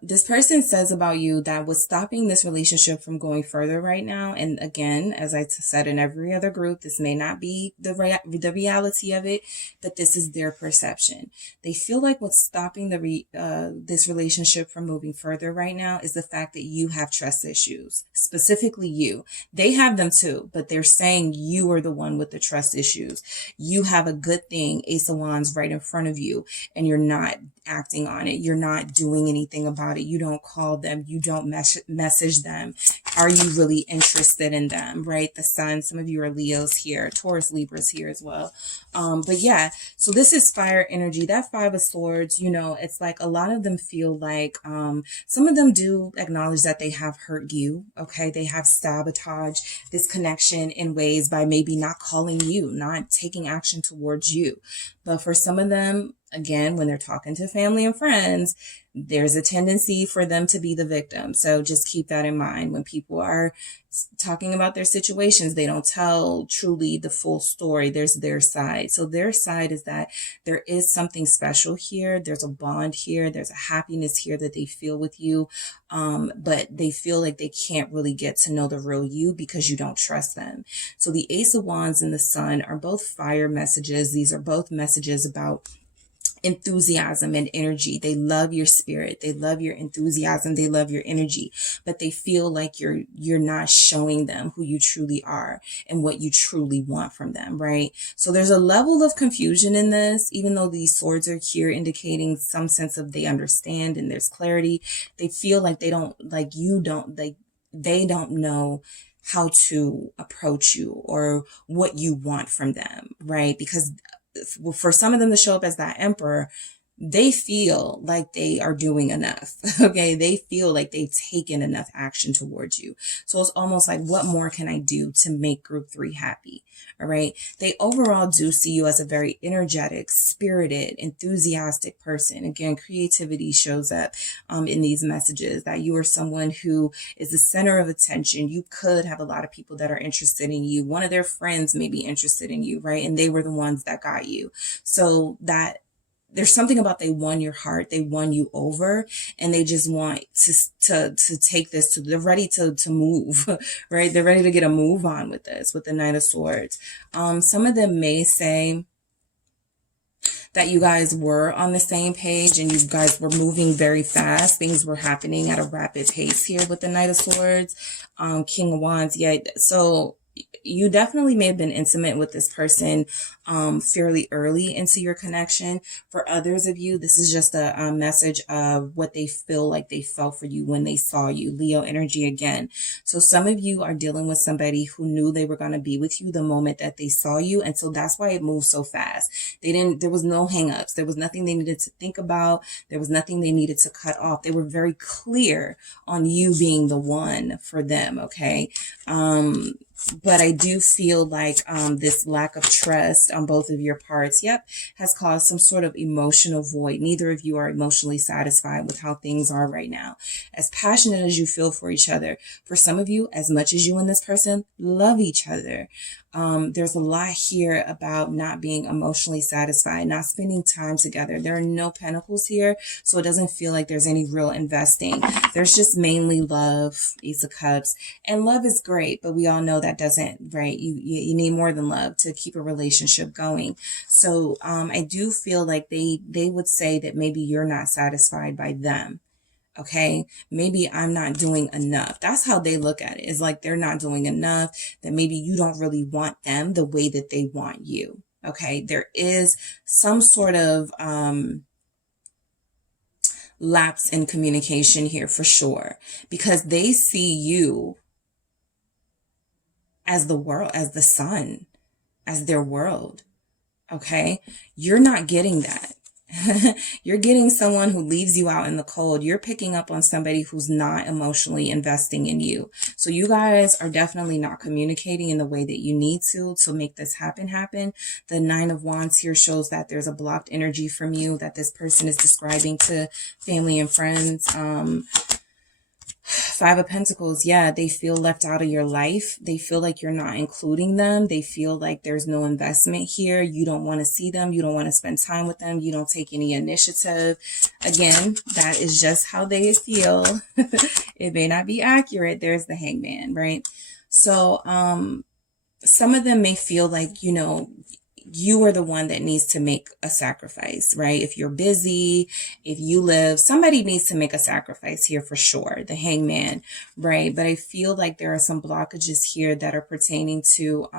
this person says about you that what's stopping this relationship from going further right now, and again, as I said in every other group, this may not be the reality of it, but this is their perception. They feel like what's stopping this relationship from moving further right now is the fact that you have trust issues, specifically you. They have them too, but they're saying you are the one with the trust issues. You have a good thing, Ace of Wands, right in front of you, and you're not acting on it. You're not doing anything about it. You don't call them. You don't message them. Are you really interested in them, right? The Sun, some of you are Leos here, Taurus, Libras here as well. But yeah, so this is fire energy. That 5 of Swords, you know, it's like a lot of them feel like, some of them do acknowledge that they have hurt you. Okay. They have sabotaged this connection in ways by maybe not calling you, not taking action towards you. But for some of them, again, when they're talking to family and friends, there's a tendency for them to be the victim. So just keep that in mind. When people are talking about their situations, they don't tell truly the full story. There's their side. So their side is that there is something special here. There's a bond here. There's a happiness here that they feel with you. But they feel like they can't really get to know the real you because you don't trust them. So the Ace of Wands and the Sun are both fire messages. These are both messages about enthusiasm and energy. They love your spirit. They love your enthusiasm. They love your energy, but they feel like you're not showing them who you truly are and what you truly want from them, right? So there's a level of confusion in this, even though these swords are here indicating some sense of they understand and there's clarity. They feel like they don't know how to approach you or what you want from them, right? Because for some of them to show up as that Emperor, they feel like they are doing enough. Okay. They feel like they've taken enough action towards you. So it's almost like, what more can I do to make group 3 happy? All right. They overall do see you as a very energetic, spirited, enthusiastic person. Again, creativity shows up in these messages, that you are someone who is the center of attention. You could have a lot of people that are interested in you. One of their friends may be interested in you, right? And they were the ones that got you. So that there's something about they won your heart, they won you over, and they just want to take this to, they're ready to move, right? They're ready to get a move on with this, with the Knight of Swords. Some of them may say that you guys were on the same page and you guys were moving very fast. Things were happening at a rapid pace here with the Knight of Swords, King of Wands. Yeah. So you definitely may have been intimate with this person fairly early into your connection. For others of you, this is just a message of what they feel like they felt for you when they saw you. Leo energy again. So some of you are dealing with somebody who knew they were going to be with you the moment that they saw you. And so that's why it moved so fast. There was no hangups. There was nothing they needed to think about. There was nothing they needed to cut off. They were very clear on you being the one for them. Okay. But I do feel like this lack of trust on both of your parts, has caused some sort of emotional void. Neither of you are emotionally satisfied with how things are right now. As passionate as you feel for each other, for some of you, as much as you and this person love each other, there's a lot here about not being emotionally satisfied, not spending time together. There are no pentacles here, so it doesn't feel like there's any real investing. There's just mainly love, Ace of Cups, and love is great, but we all know that doesn't, right? You need more than love to keep a relationship going. So I do feel like they would say that maybe you're not satisfied by them. Okay, maybe I'm not doing enough. That's how they look at it. It's like they're not doing enough, that maybe you don't really want them the way that they want you. Okay, there is some sort of lapse in communication here for sure, because they see you as the world, as the sun, as their world. Okay, you're not getting that. You're getting someone who leaves you out in the cold. You're picking up on somebody who's not emotionally investing in you. So you guys are definitely not communicating in the way that you need to make this happen. The Nine of Wands here shows that there's a blocked energy from you that this person is describing to family and friends. Five of Pentacles, yeah, they feel left out of your life. They feel like you're not including them. They feel like there's no investment here. You don't want to see them. You don't want to spend time with them. You don't take any initiative. Again, that is just how they feel. It may not be accurate. There's the Hangman, right? So, some of them may feel like, you know, you are the one that needs to make a sacrifice, right? If you're busy, if you live, somebody needs to make a sacrifice here for sure, the Hangman, right? But I feel like there are some blockages here that are pertaining to,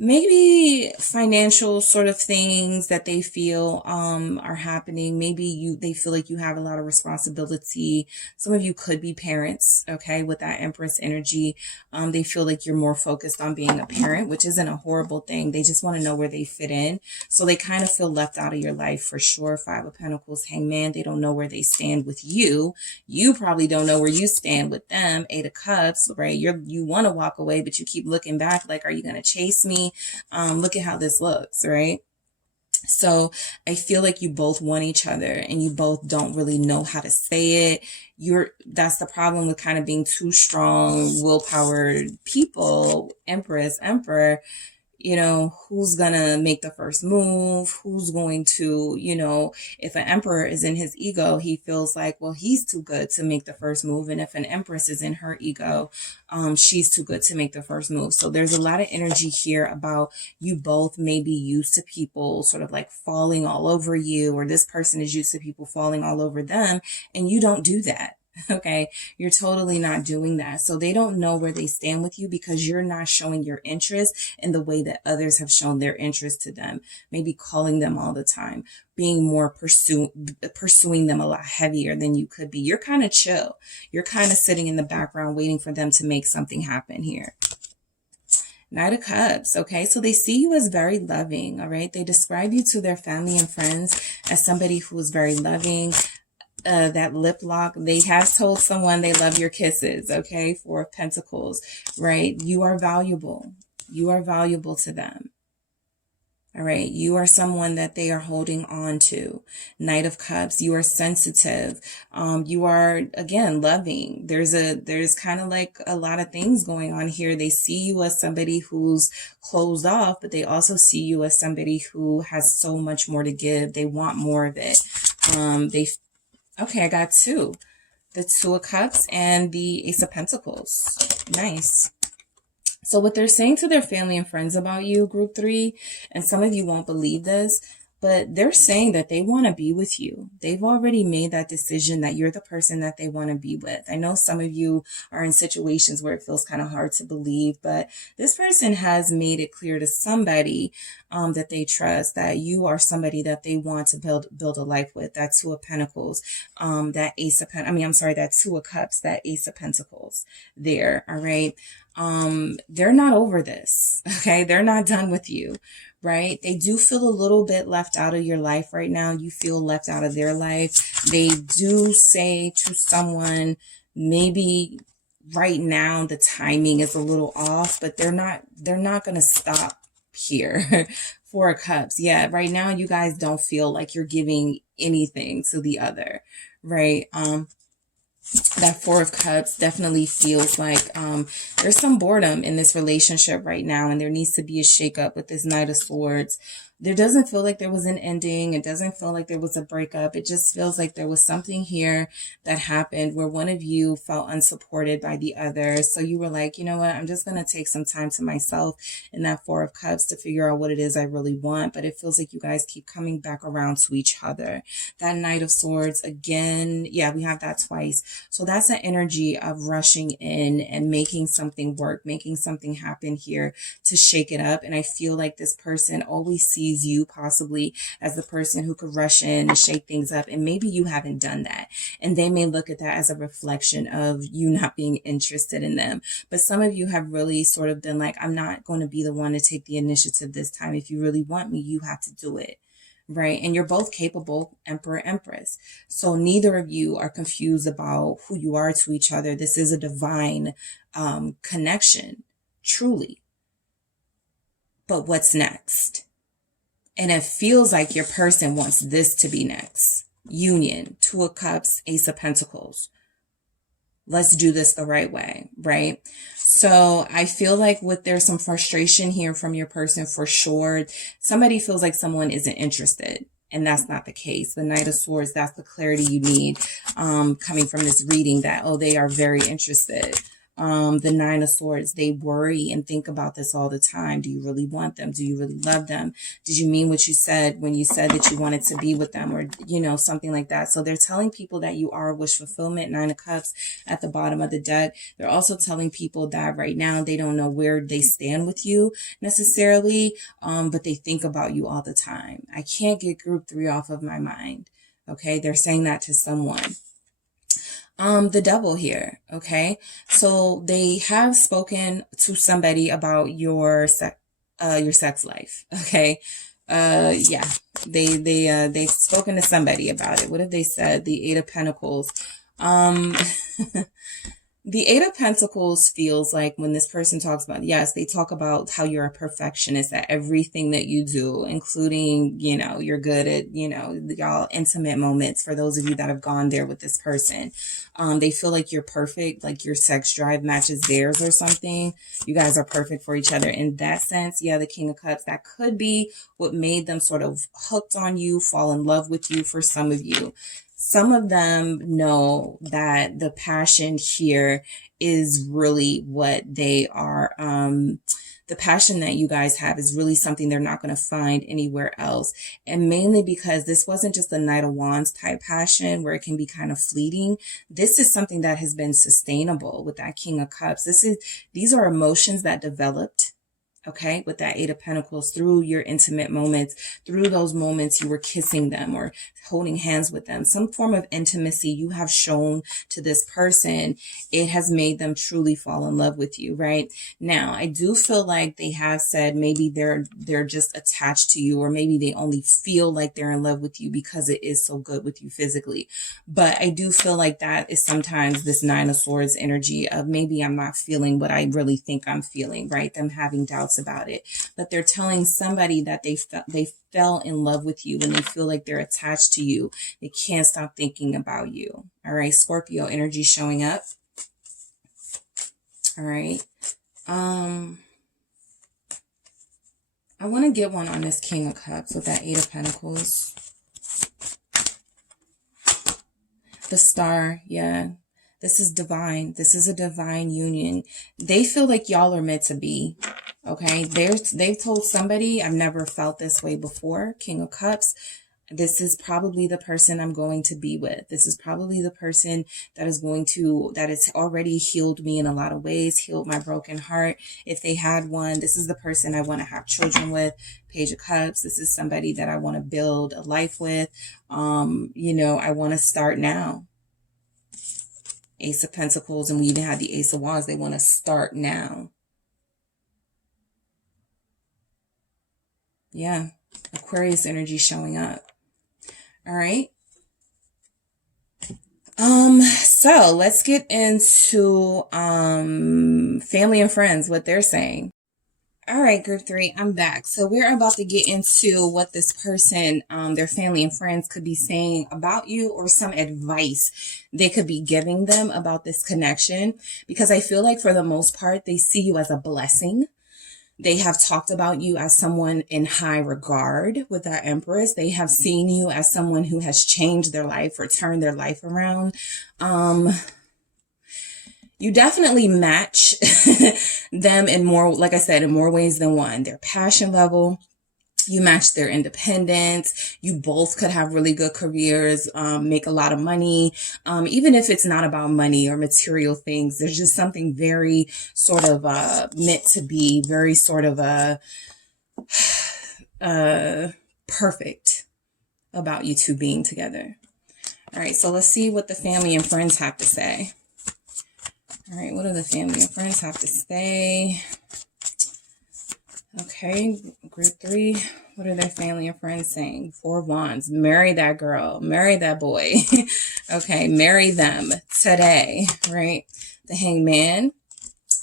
maybe financial sort of things that they feel are happening. Maybe they feel like you have a lot of responsibility. Some of you could be parents, okay, with that Empress energy. They feel like you're more focused on being a parent, which isn't a horrible thing. They just want to know where they fit in. So they kind of feel left out of your life for sure. Five of Pentacles, Hangman. They don't know where they stand with you. You probably don't know where you stand with them. Eight of Cups, right? You want to walk away, but you keep looking back like, are you going to chase me? Look at how this looks, right? So I feel like you both want each other and you both don't really know how to say it. That's the problem with kind of being too strong, willpowered people, Empress, Emperor. You know, who's gonna make the first move? Who's going to, you know, if an emperor is in his ego, he feels like, well, he's too good to make the first move. And if an empress is in her ego, she's too good to make the first move. So there's a lot of energy here about you both may be used to people sort of like falling all over you, or this person is used to people falling all over them, and you don't do that. Okay, you're totally not doing that. So they don't know where they stand with you because you're not showing your interest in the way that others have shown their interest to them. Maybe calling them all the time, being more pursuing them a lot heavier than you could be. You're kind of chill. You're kind of sitting in the background waiting for them to make something happen here. Knight of Cups, okay? So they see you as very loving, all right? They describe you to their family and friends as somebody who is very loving. That lip lock, they have told someone they love your kisses, okay? Four of Pentacles, right? You are valuable. You are valuable to them. All right. You are someone that they are holding on to. Knight of Cups. You are sensitive. You are, again, loving. There's kind of like a lot of things going on here. They see you as somebody who's closed off, but they also see you as somebody who has so much more to give. They want more of it. Okay, I got two. The Two of Cups and the Ace of Pentacles. Nice. So what they're saying to their family and friends about you, group 3, and some of you won't believe this, but they're saying that they want to be with you. They've already made that decision that you're the person that they want to be with. I know some of you are in situations where it feels kind of hard to believe, but this person has made it clear to somebody that they trust that you are somebody that they want to build a life with. That Two of Pentacles, that Two of Cups, that Ace of Pentacles there. All right. They're not over this. Okay. They're not done with you. Right? They do feel a little bit left out of your life right now. You feel left out of their life. They do say to someone, maybe right now the timing is a little off, but they're not going to stop here. Four of Cups. Yeah. Right now you guys don't feel like you're giving anything to the other. Right? That Four of Cups definitely feels like there's some boredom in this relationship right now, and there needs to be a shakeup with this Knight of Swords. There doesn't feel like there was an ending. It doesn't feel like there was a breakup. It just feels like there was something here that happened where one of you felt unsupported by the other. So you were like, you know what, I'm just going to take some time to myself in that Four of Cups to figure out what it is I really want. But it feels like you guys keep coming back around to each other. That Knight of Swords, again, yeah, we have that twice. So that's an energy of rushing in and making something work, making something happen here to shake it up. And I feel like this person always sees you possibly as the person who could rush in and shake things up. And maybe you haven't done that. And they may look at that as a reflection of you not being interested in them. But some of you have really sort of been like, I'm not going to be the one to take the initiative this time. If you really want me, you have to do it. right? And you're both capable, Emperor, Empress. So neither of you are confused about who you are to each other. This is a divine connection, truly. But what's next? And it feels like your person wants this to be next. Union, Two of Cups, Ace of Pentacles. Let's do this the right way, right? So I feel like there's some frustration here from your person for sure. Somebody feels like someone isn't interested, and that's not the case. The Knight of Swords, that's the clarity you need coming from this reading, that, oh, they are very interested. The Nine of Swords, they worry and think about this all the time. Do you really want them? Do you really love them? Did you mean what you said when you said that you wanted to be with them, or, you know, something like that? So they're telling people that you are wish fulfillment, Nine of Cups at the bottom of the deck. They're also telling people that right now they don't know where they stand with you necessarily, but they think about you all the time. I can't get group 3 off of my mind. Okay, they're saying that to someone. The Devil here, okay? So they have spoken to somebody about your sex life, okay? Yeah, they've spoken to somebody about it. What have they said? The Eight of Pentacles. The Eight of Pentacles feels like when this person talks about, yes, they talk about how you're a perfectionist at everything that you do, including, you know, you're good at, you know, y'all intimate moments for those of you that have gone there with this person. They feel like you're perfect, like your sex drive matches theirs or something. You guys are perfect for each other in that sense. Yeah, the King of Cups, that could be what made them sort of hooked on you, fall in love with you for some of you. Some of them know that the passion here is really what they are. The passion that you guys have is really something they're not going to find anywhere else. And mainly because this wasn't just a Knight of Wands type passion where it can be kind of fleeting. This is something that has been sustainable with that King of Cups. These are emotions that developed, okay, with that Eight of Pentacles, through your intimate moments, through those moments you were kissing them or holding hands with them, some form of intimacy you have shown to this person. It has made them truly fall in love with you, right? Now, I do feel like they have said maybe they're just attached to you, or maybe they only feel like they're in love with you because it is so good with you physically. But I do feel like that is sometimes this Nine of Swords energy of maybe I'm not feeling what I really think I'm feeling, right? Them having doubts about it. But they're telling somebody that they fell in love with you and they feel like they're attached to you. They can't stop thinking about you. All right, Scorpio energy showing up. All right. I want to get one on this King of Cups with that Eight of Pentacles. The Star, yeah. This is divine. This is a divine union. They feel like y'all are meant to be. Okay, they've told somebody, I've never felt this way before. King of Cups. This is probably the person I'm going to be with. This is probably the person that has already healed me in a lot of ways, healed my broken heart. If they had one, this is the person I want to have children with. Page of Cups. This is somebody that I want to build a life with. You know, I want to start now. Ace of Pentacles, and we even had the Ace of Wands. They want to start now. Yeah, Aquarius energy showing up. All right. So let's get into family and friends, what they're saying. All right, group 3, I'm back. So we're about to get into what this person, their family and friends could be saying about you, or some advice they could be giving them about this connection. Because I feel like for the most part, they see you as a blessing. They have talked about you as someone in high regard with that Empress. They have seen you as someone who has changed their life or turned their life around. You definitely match them in more, like I said, in more ways than one. Their passion level, you match their independence. You both could have really good careers, make a lot of money. Even if it's not about money or material things, there's just something very sort of meant to be, very sort of perfect about you two being together. All right, so let's see what the family and friends have to say. All right, what do the family and friends have to say? Okay, group 3, What are their family and friends saying? Four of Wands. Marry that girl. Marry that boy. Okay, marry them today, right? The Hangman.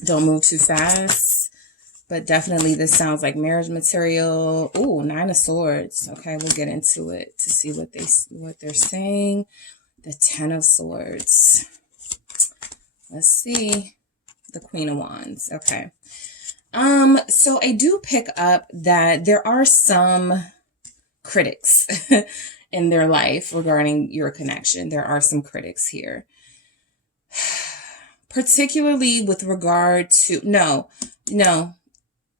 Don't move too fast. But definitely this sounds like marriage material. Ooh, Nine of Swords. Okay, we'll get into it to see what they're saying. The Ten of Swords. Let's see. The Queen of Wands. Okay. So I do pick up that there are some critics in their life regarding your connection. There are some critics here. Particularly with regard to, no,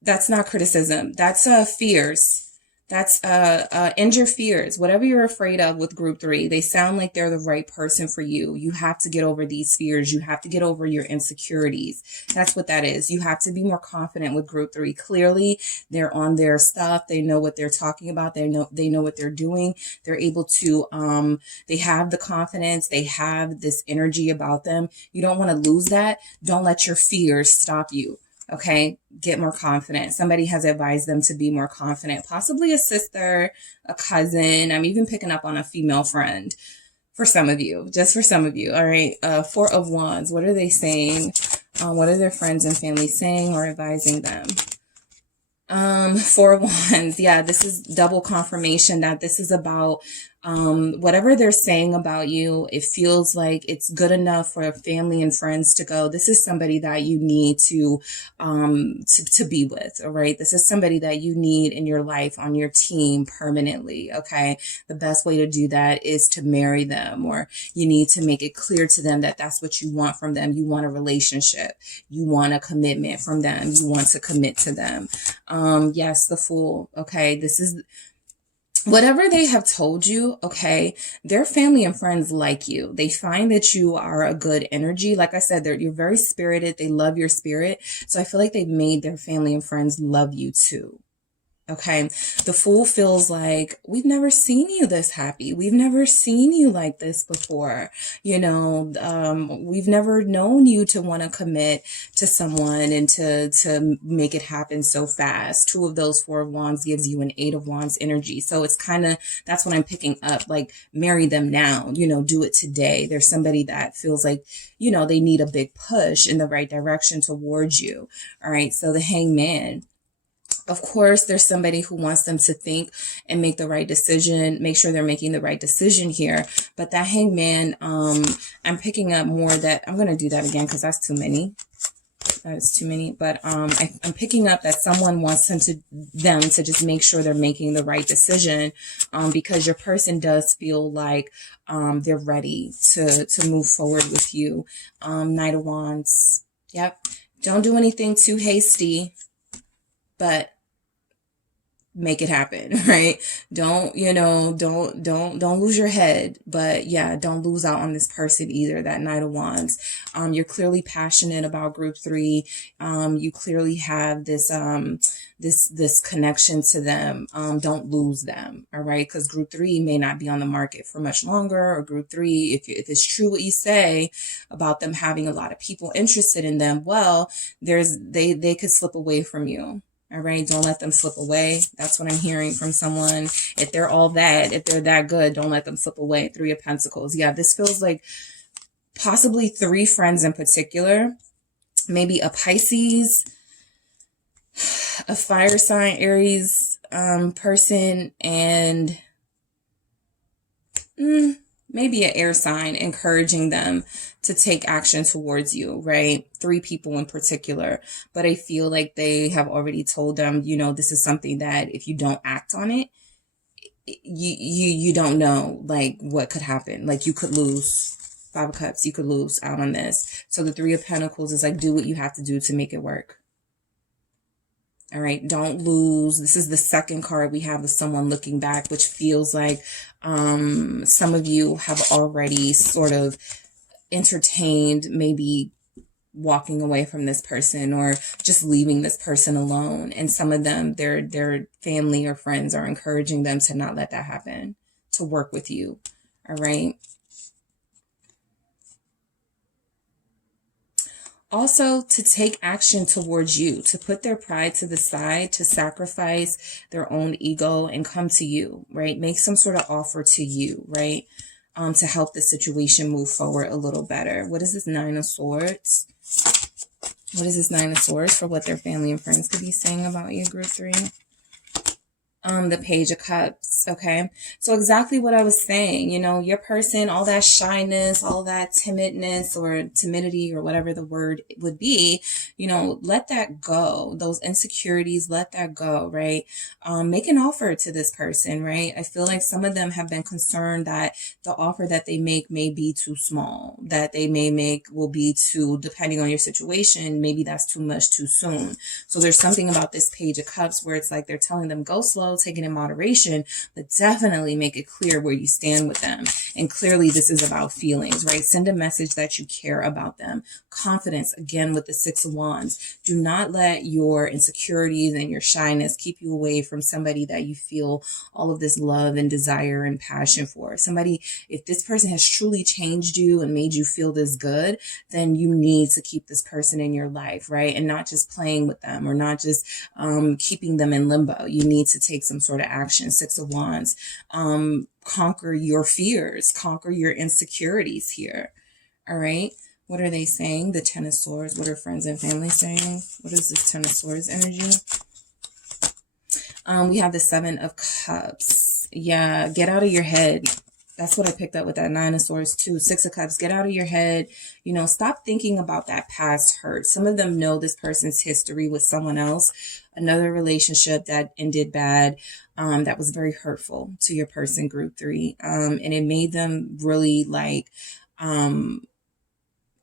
that's not criticism. That's fears. That's end your fears. Whatever you're afraid of with group 3, they sound like they're the right person for you. You have to get over these fears. You have to get over your insecurities. That's what that is. You have to be more confident with group 3. Clearly, they're on their stuff. They know what they're talking about. They know what they're doing. They're able to they have the confidence. They have this energy about them. You don't want to lose that. Don't let your fears stop you. Okay, get more confident. Somebody has advised them to be more confident, possibly a sister, a cousin. I'm even picking up on a female friend for some of you, just for some of you. All right, Four of Wands. What are they saying? What are their friends and family saying or advising them? Four of Wands. Yeah, this is double confirmation that this is about whatever they're saying about you. It feels like it's good enough for family and friends to go, this is somebody that you need to be with. All right. This is somebody that you need in your life, on your team permanently. Okay. The best way to do that is to marry them, or you need to make it clear to them that that's what you want from them. You want a relationship. You want a commitment from them. You want to commit to them. Yes, the Fool. Okay. This is whatever they have told you. Okay. Their family and friends like you. They find that you are a good energy. Like I said, you're very spirited. They love your spirit. So I feel like they've made their family and friends love you too. Okay. The Fool feels like, we've never seen you this happy. We've never seen you like this before. You know, we've never known you to want to commit to someone and to make it happen so fast. Two of those Four of Wands gives you an Eight of Wands energy. So it's kind of, that's what I'm picking up. Like, marry them now, you know, do it today. There's somebody that feels like, you know, they need a big push in the right direction towards you. All right. So the Hangman. Of course, there's somebody who wants them to think and make the right decision, make sure they're making the right decision here. But that Hangman, I'm picking up more that, I'm going to do that again because that's too many. That is too many. But I'm picking up that someone wants them to just make sure they're making the right decision, because your person does feel like they're ready to move forward with you. Knight of Wands. Yep. Don't do anything too hasty, but make it happen, right? Don't lose your head, but yeah, don't lose out on this person either, that Knight of Wands. You're clearly passionate about group 3. You clearly have this, this connection to them. Don't lose them. All right. Cause group 3 may not be on the market for much longer, or group 3, if it's true what you say about them having a lot of people interested in them, well, they could slip away from you. All right. Don't let them slip away. That's what I'm hearing from someone. If they're if they're that good, don't let them slip away. Three of Pentacles. Yeah. This feels like possibly 3 friends in particular, maybe a Pisces, a fire sign, Aries, person, and, maybe an air sign, encouraging them to take action towards you, right? 3 people in particular. But I feel like they have already told them, you know, this is something that if you don't act on it, you don't know like what could happen. Like you could lose. 5 of Cups, you could lose out on this. So the 3 of Pentacles is like, do what you have to do to make it work. All right. Don't lose. This is the second card we have of someone looking back, which feels like some of you have already sort of entertained maybe walking away from this person or just leaving this person alone. And some of them, their family or friends are encouraging them to not let that happen, to work with you. All right. Also, to take action towards you, to put their pride to the side, to sacrifice their own ego and come to you, right? Make some sort of offer to you, right? To help the situation move forward a little better. What is this Nine of Swords? What is this Nine of Swords for what their family and friends could be saying about you, group 3? The Page of Cups, okay? So exactly what I was saying, you know, your person, all that shyness, all that timidness or timidity or whatever the word would be, you know, let that go. Those insecurities, let that go, right? Make an offer to this person, right? I feel like some of them have been concerned that the offer that they make may be too small, that they may make will be too, depending on your situation, maybe that's too much too soon. So there's something about this Page of Cups where it's like they're telling them go slow, take it in moderation, but definitely make it clear where you stand with them. And clearly this is about feelings, right? Send a message that you care about them. Confidence, again, with the Six of Wands. Do not let your insecurities and your shyness keep you away from somebody that you feel all of this love and desire and passion for. Somebody, if this person has truly changed you and made you feel this good, then you need to keep this person in your life, right? And not just playing with them or not just keeping them in limbo. You need to take some sort of action. Six of Wands. Conquer your fears, conquer your insecurities here. All right. What are they saying? The Ten of Swords. What are friends and family saying? What is this Ten of Swords energy? We have the Seven of Cups. Yeah, get out of your head. That's what I picked up with that Nine of Swords too. Six of Cups, get out of your head. You know, stop thinking about that past hurt. Some of them know this person's history with someone else, another relationship that ended bad, that was very hurtful to your person, group 3. And it made them really like,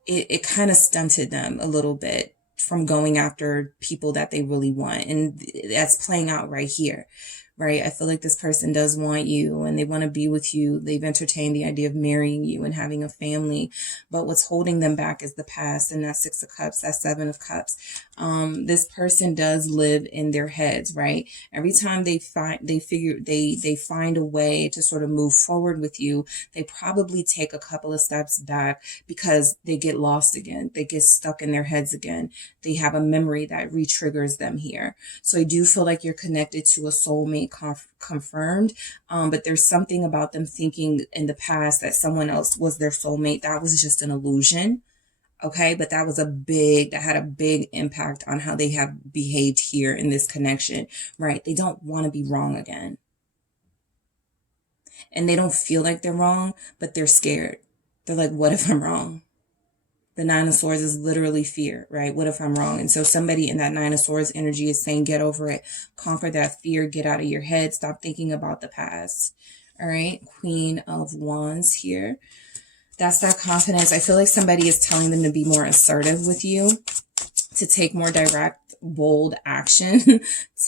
it kind of stunted them a little bit from going after people that they really want. And that's playing out right here, right? I feel like this person does want you and they want to be with you. They've entertained the idea of marrying you and having a family, but what's holding them back is the past. And that Six of Cups, that Seven of Cups. This person does live in their heads, right? Every time they find a way to sort of move forward with you, they probably take a couple of steps back because they get lost again. They get stuck in their heads again. They have a memory that re-triggers them here. So I do feel like you're connected to a soulmate confirmed, but there's something about them thinking in the past that someone else was their soulmate. That was just an illusion. Okay, but that had a big impact on how they have behaved here in this connection, right? They don't want to be wrong again. And they don't feel like they're wrong, but they're scared. They're like, what if I'm wrong? The Nine of Swords is literally fear, right? What if I'm wrong? And so somebody in that Nine of Swords energy is saying, get over it, conquer that fear, get out of your head, stop thinking about the past. All right, Queen of Wands here. That's that confidence. I feel like somebody is telling them to be more assertive with you, to take more direct, bold action.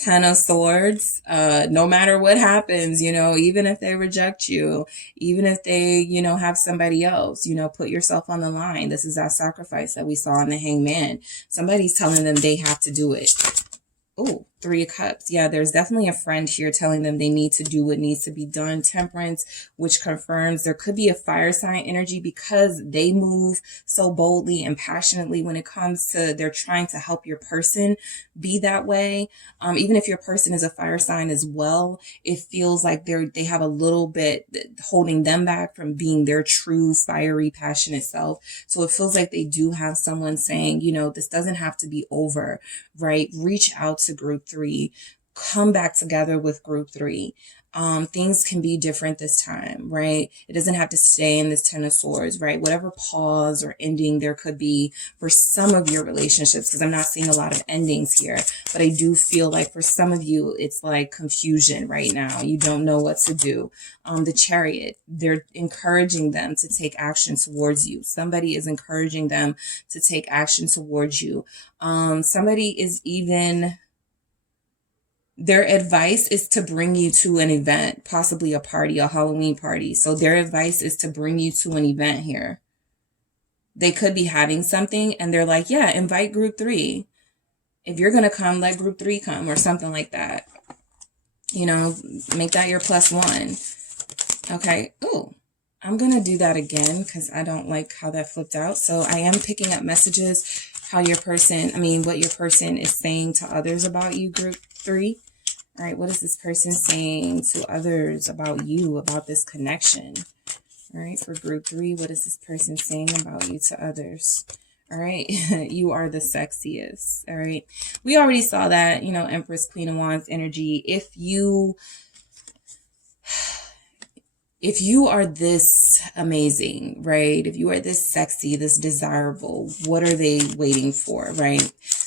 Ten of Swords, no matter what happens, you know, even if they reject you, even if they, you know, have somebody else, you know, put yourself on the line. This is that sacrifice that we saw in the Hangman. Somebody's telling them they have to do it. Oh, Three of Cups. Yeah, there's definitely a friend here telling them they need to do what needs to be done. Temperance, which confirms there could be a fire sign energy because they move so boldly and passionately when it comes to they're trying to help your person be that way. Even if your person is a fire sign as well, it feels like they have a little bit holding them back from being their true fiery, passionate self. So it feels like they do have someone saying, you know, this doesn't have to be over, right? Reach out to group 3, come back together with group 3. Things can be different this time, right? It doesn't have to stay in this Ten of Swords, right? Whatever pause or ending there could be for some of your relationships, because I'm not seeing a lot of endings here, but I do feel like for some of you, it's like confusion right now. You don't know what to do. The Chariot, they're encouraging them to take action towards you. Somebody is encouraging them to take action towards you. Somebody is even... Their advice is to bring you to an event, possibly a party, a Halloween party. So their advice is to bring you to an event here. They could be having something and they're like, yeah, invite group 3. If you're going to come, let group 3 come or something like that. You know, make that your +1. Okay. Oh, I'm going to do that again because I don't like how that flipped out. So I am picking up messages how your person, what your person is saying to others about you, group 3. All right, what is this person saying to others about you, about this connection? All right, for group 3, what is this person saying about you to others? All right, you are the sexiest. All right, we already saw that, Empress, Queen of Wands energy. If you are this amazing, right? If you are this sexy, this desirable, what are they waiting for, right?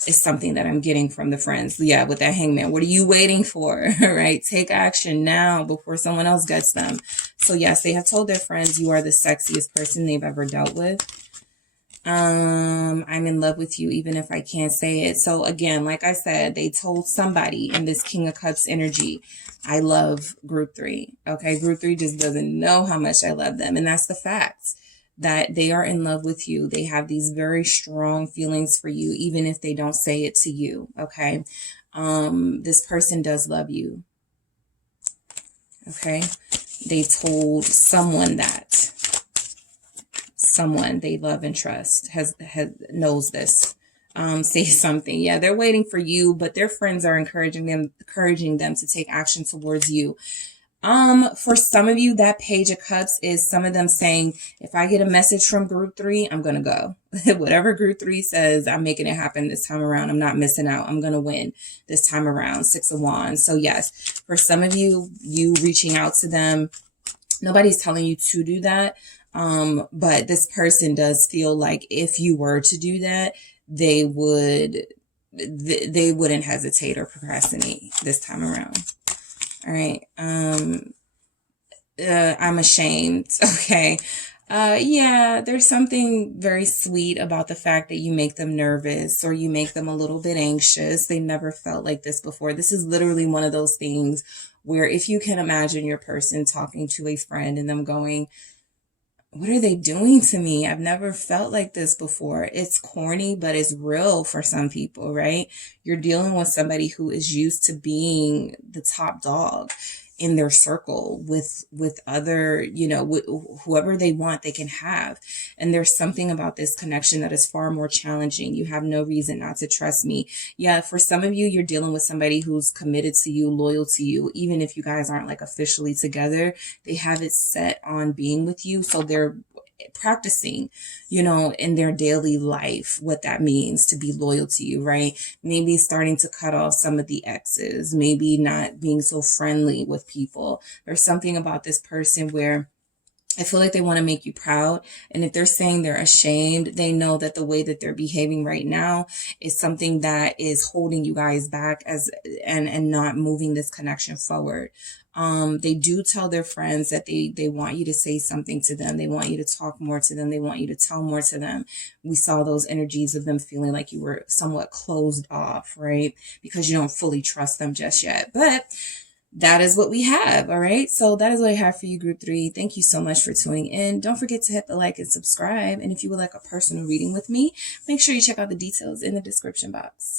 It's something that I'm getting from the friends. Yeah, with that Hangman. What are you waiting for, right? Take action now before someone else gets them. So yes, they have told their friends you are the sexiest person they've ever dealt with. I'm in love with you, even if I can't say it. So again, like I said, they told somebody in this King of Cups energy, I love group 3. Okay. Group 3 just doesn't know how much I love them. And that's the fact that they are in love with you. They have these very strong feelings for you, even if they don't say it to you. Okay. This person does love you. Okay. They told someone that. Someone they love and trust knows this. Say something. Yeah, they're waiting for you, but their friends are encouraging them to take action towards you. For some of you, that Page of Cups is some of them saying, if I get a message from group 3, I'm going to go. Whatever group 3 says, I'm making it happen this time around. I'm not missing out. I'm going to win this time around. 6 of Wands. So yes, for some of you, reaching out to them, nobody's telling you to do that. But this person does feel like if you were to do that, they wouldn't hesitate or procrastinate this time around. All right. I'm ashamed. Okay. Yeah, there's something very sweet about the fact that you make them nervous or you make them a little bit anxious. They never felt like this before. This is literally one of those things where if you can imagine your person talking to a friend and them going, what are they doing to me? I've never felt like this before. It's corny, but it's real for some people, right? You're dealing with somebody who is used to being the top dog in their circle with other, whoever they want, they can have. And there's something about this connection that is far more challenging. You have no reason not to trust me. Yeah, for some of you, you're dealing with somebody who's committed to you, loyal to you. Even if you guys aren't like officially together, they have it set on being with you. So they're practicing, in their daily life, what that means to be loyal to you, right? Maybe starting to cut off some of the exes, maybe not being so friendly with people. There's something about this person where I feel like they want to make you proud. And if they're saying they're ashamed, they know that the way that they're behaving right now is something that is holding you guys back and not moving this connection forward. They do tell their friends that they want you to say something to them. They want you to talk more to them. They want you to tell more to them. We saw those energies of them feeling like you were somewhat closed off, right? Because you don't fully trust them just yet. But that is what we have. All right. So that is what I have for you, group 3. Thank you so much for tuning in. Don't forget to hit the like and subscribe. And if you would like a personal reading with me, make sure you check out the details in the description box.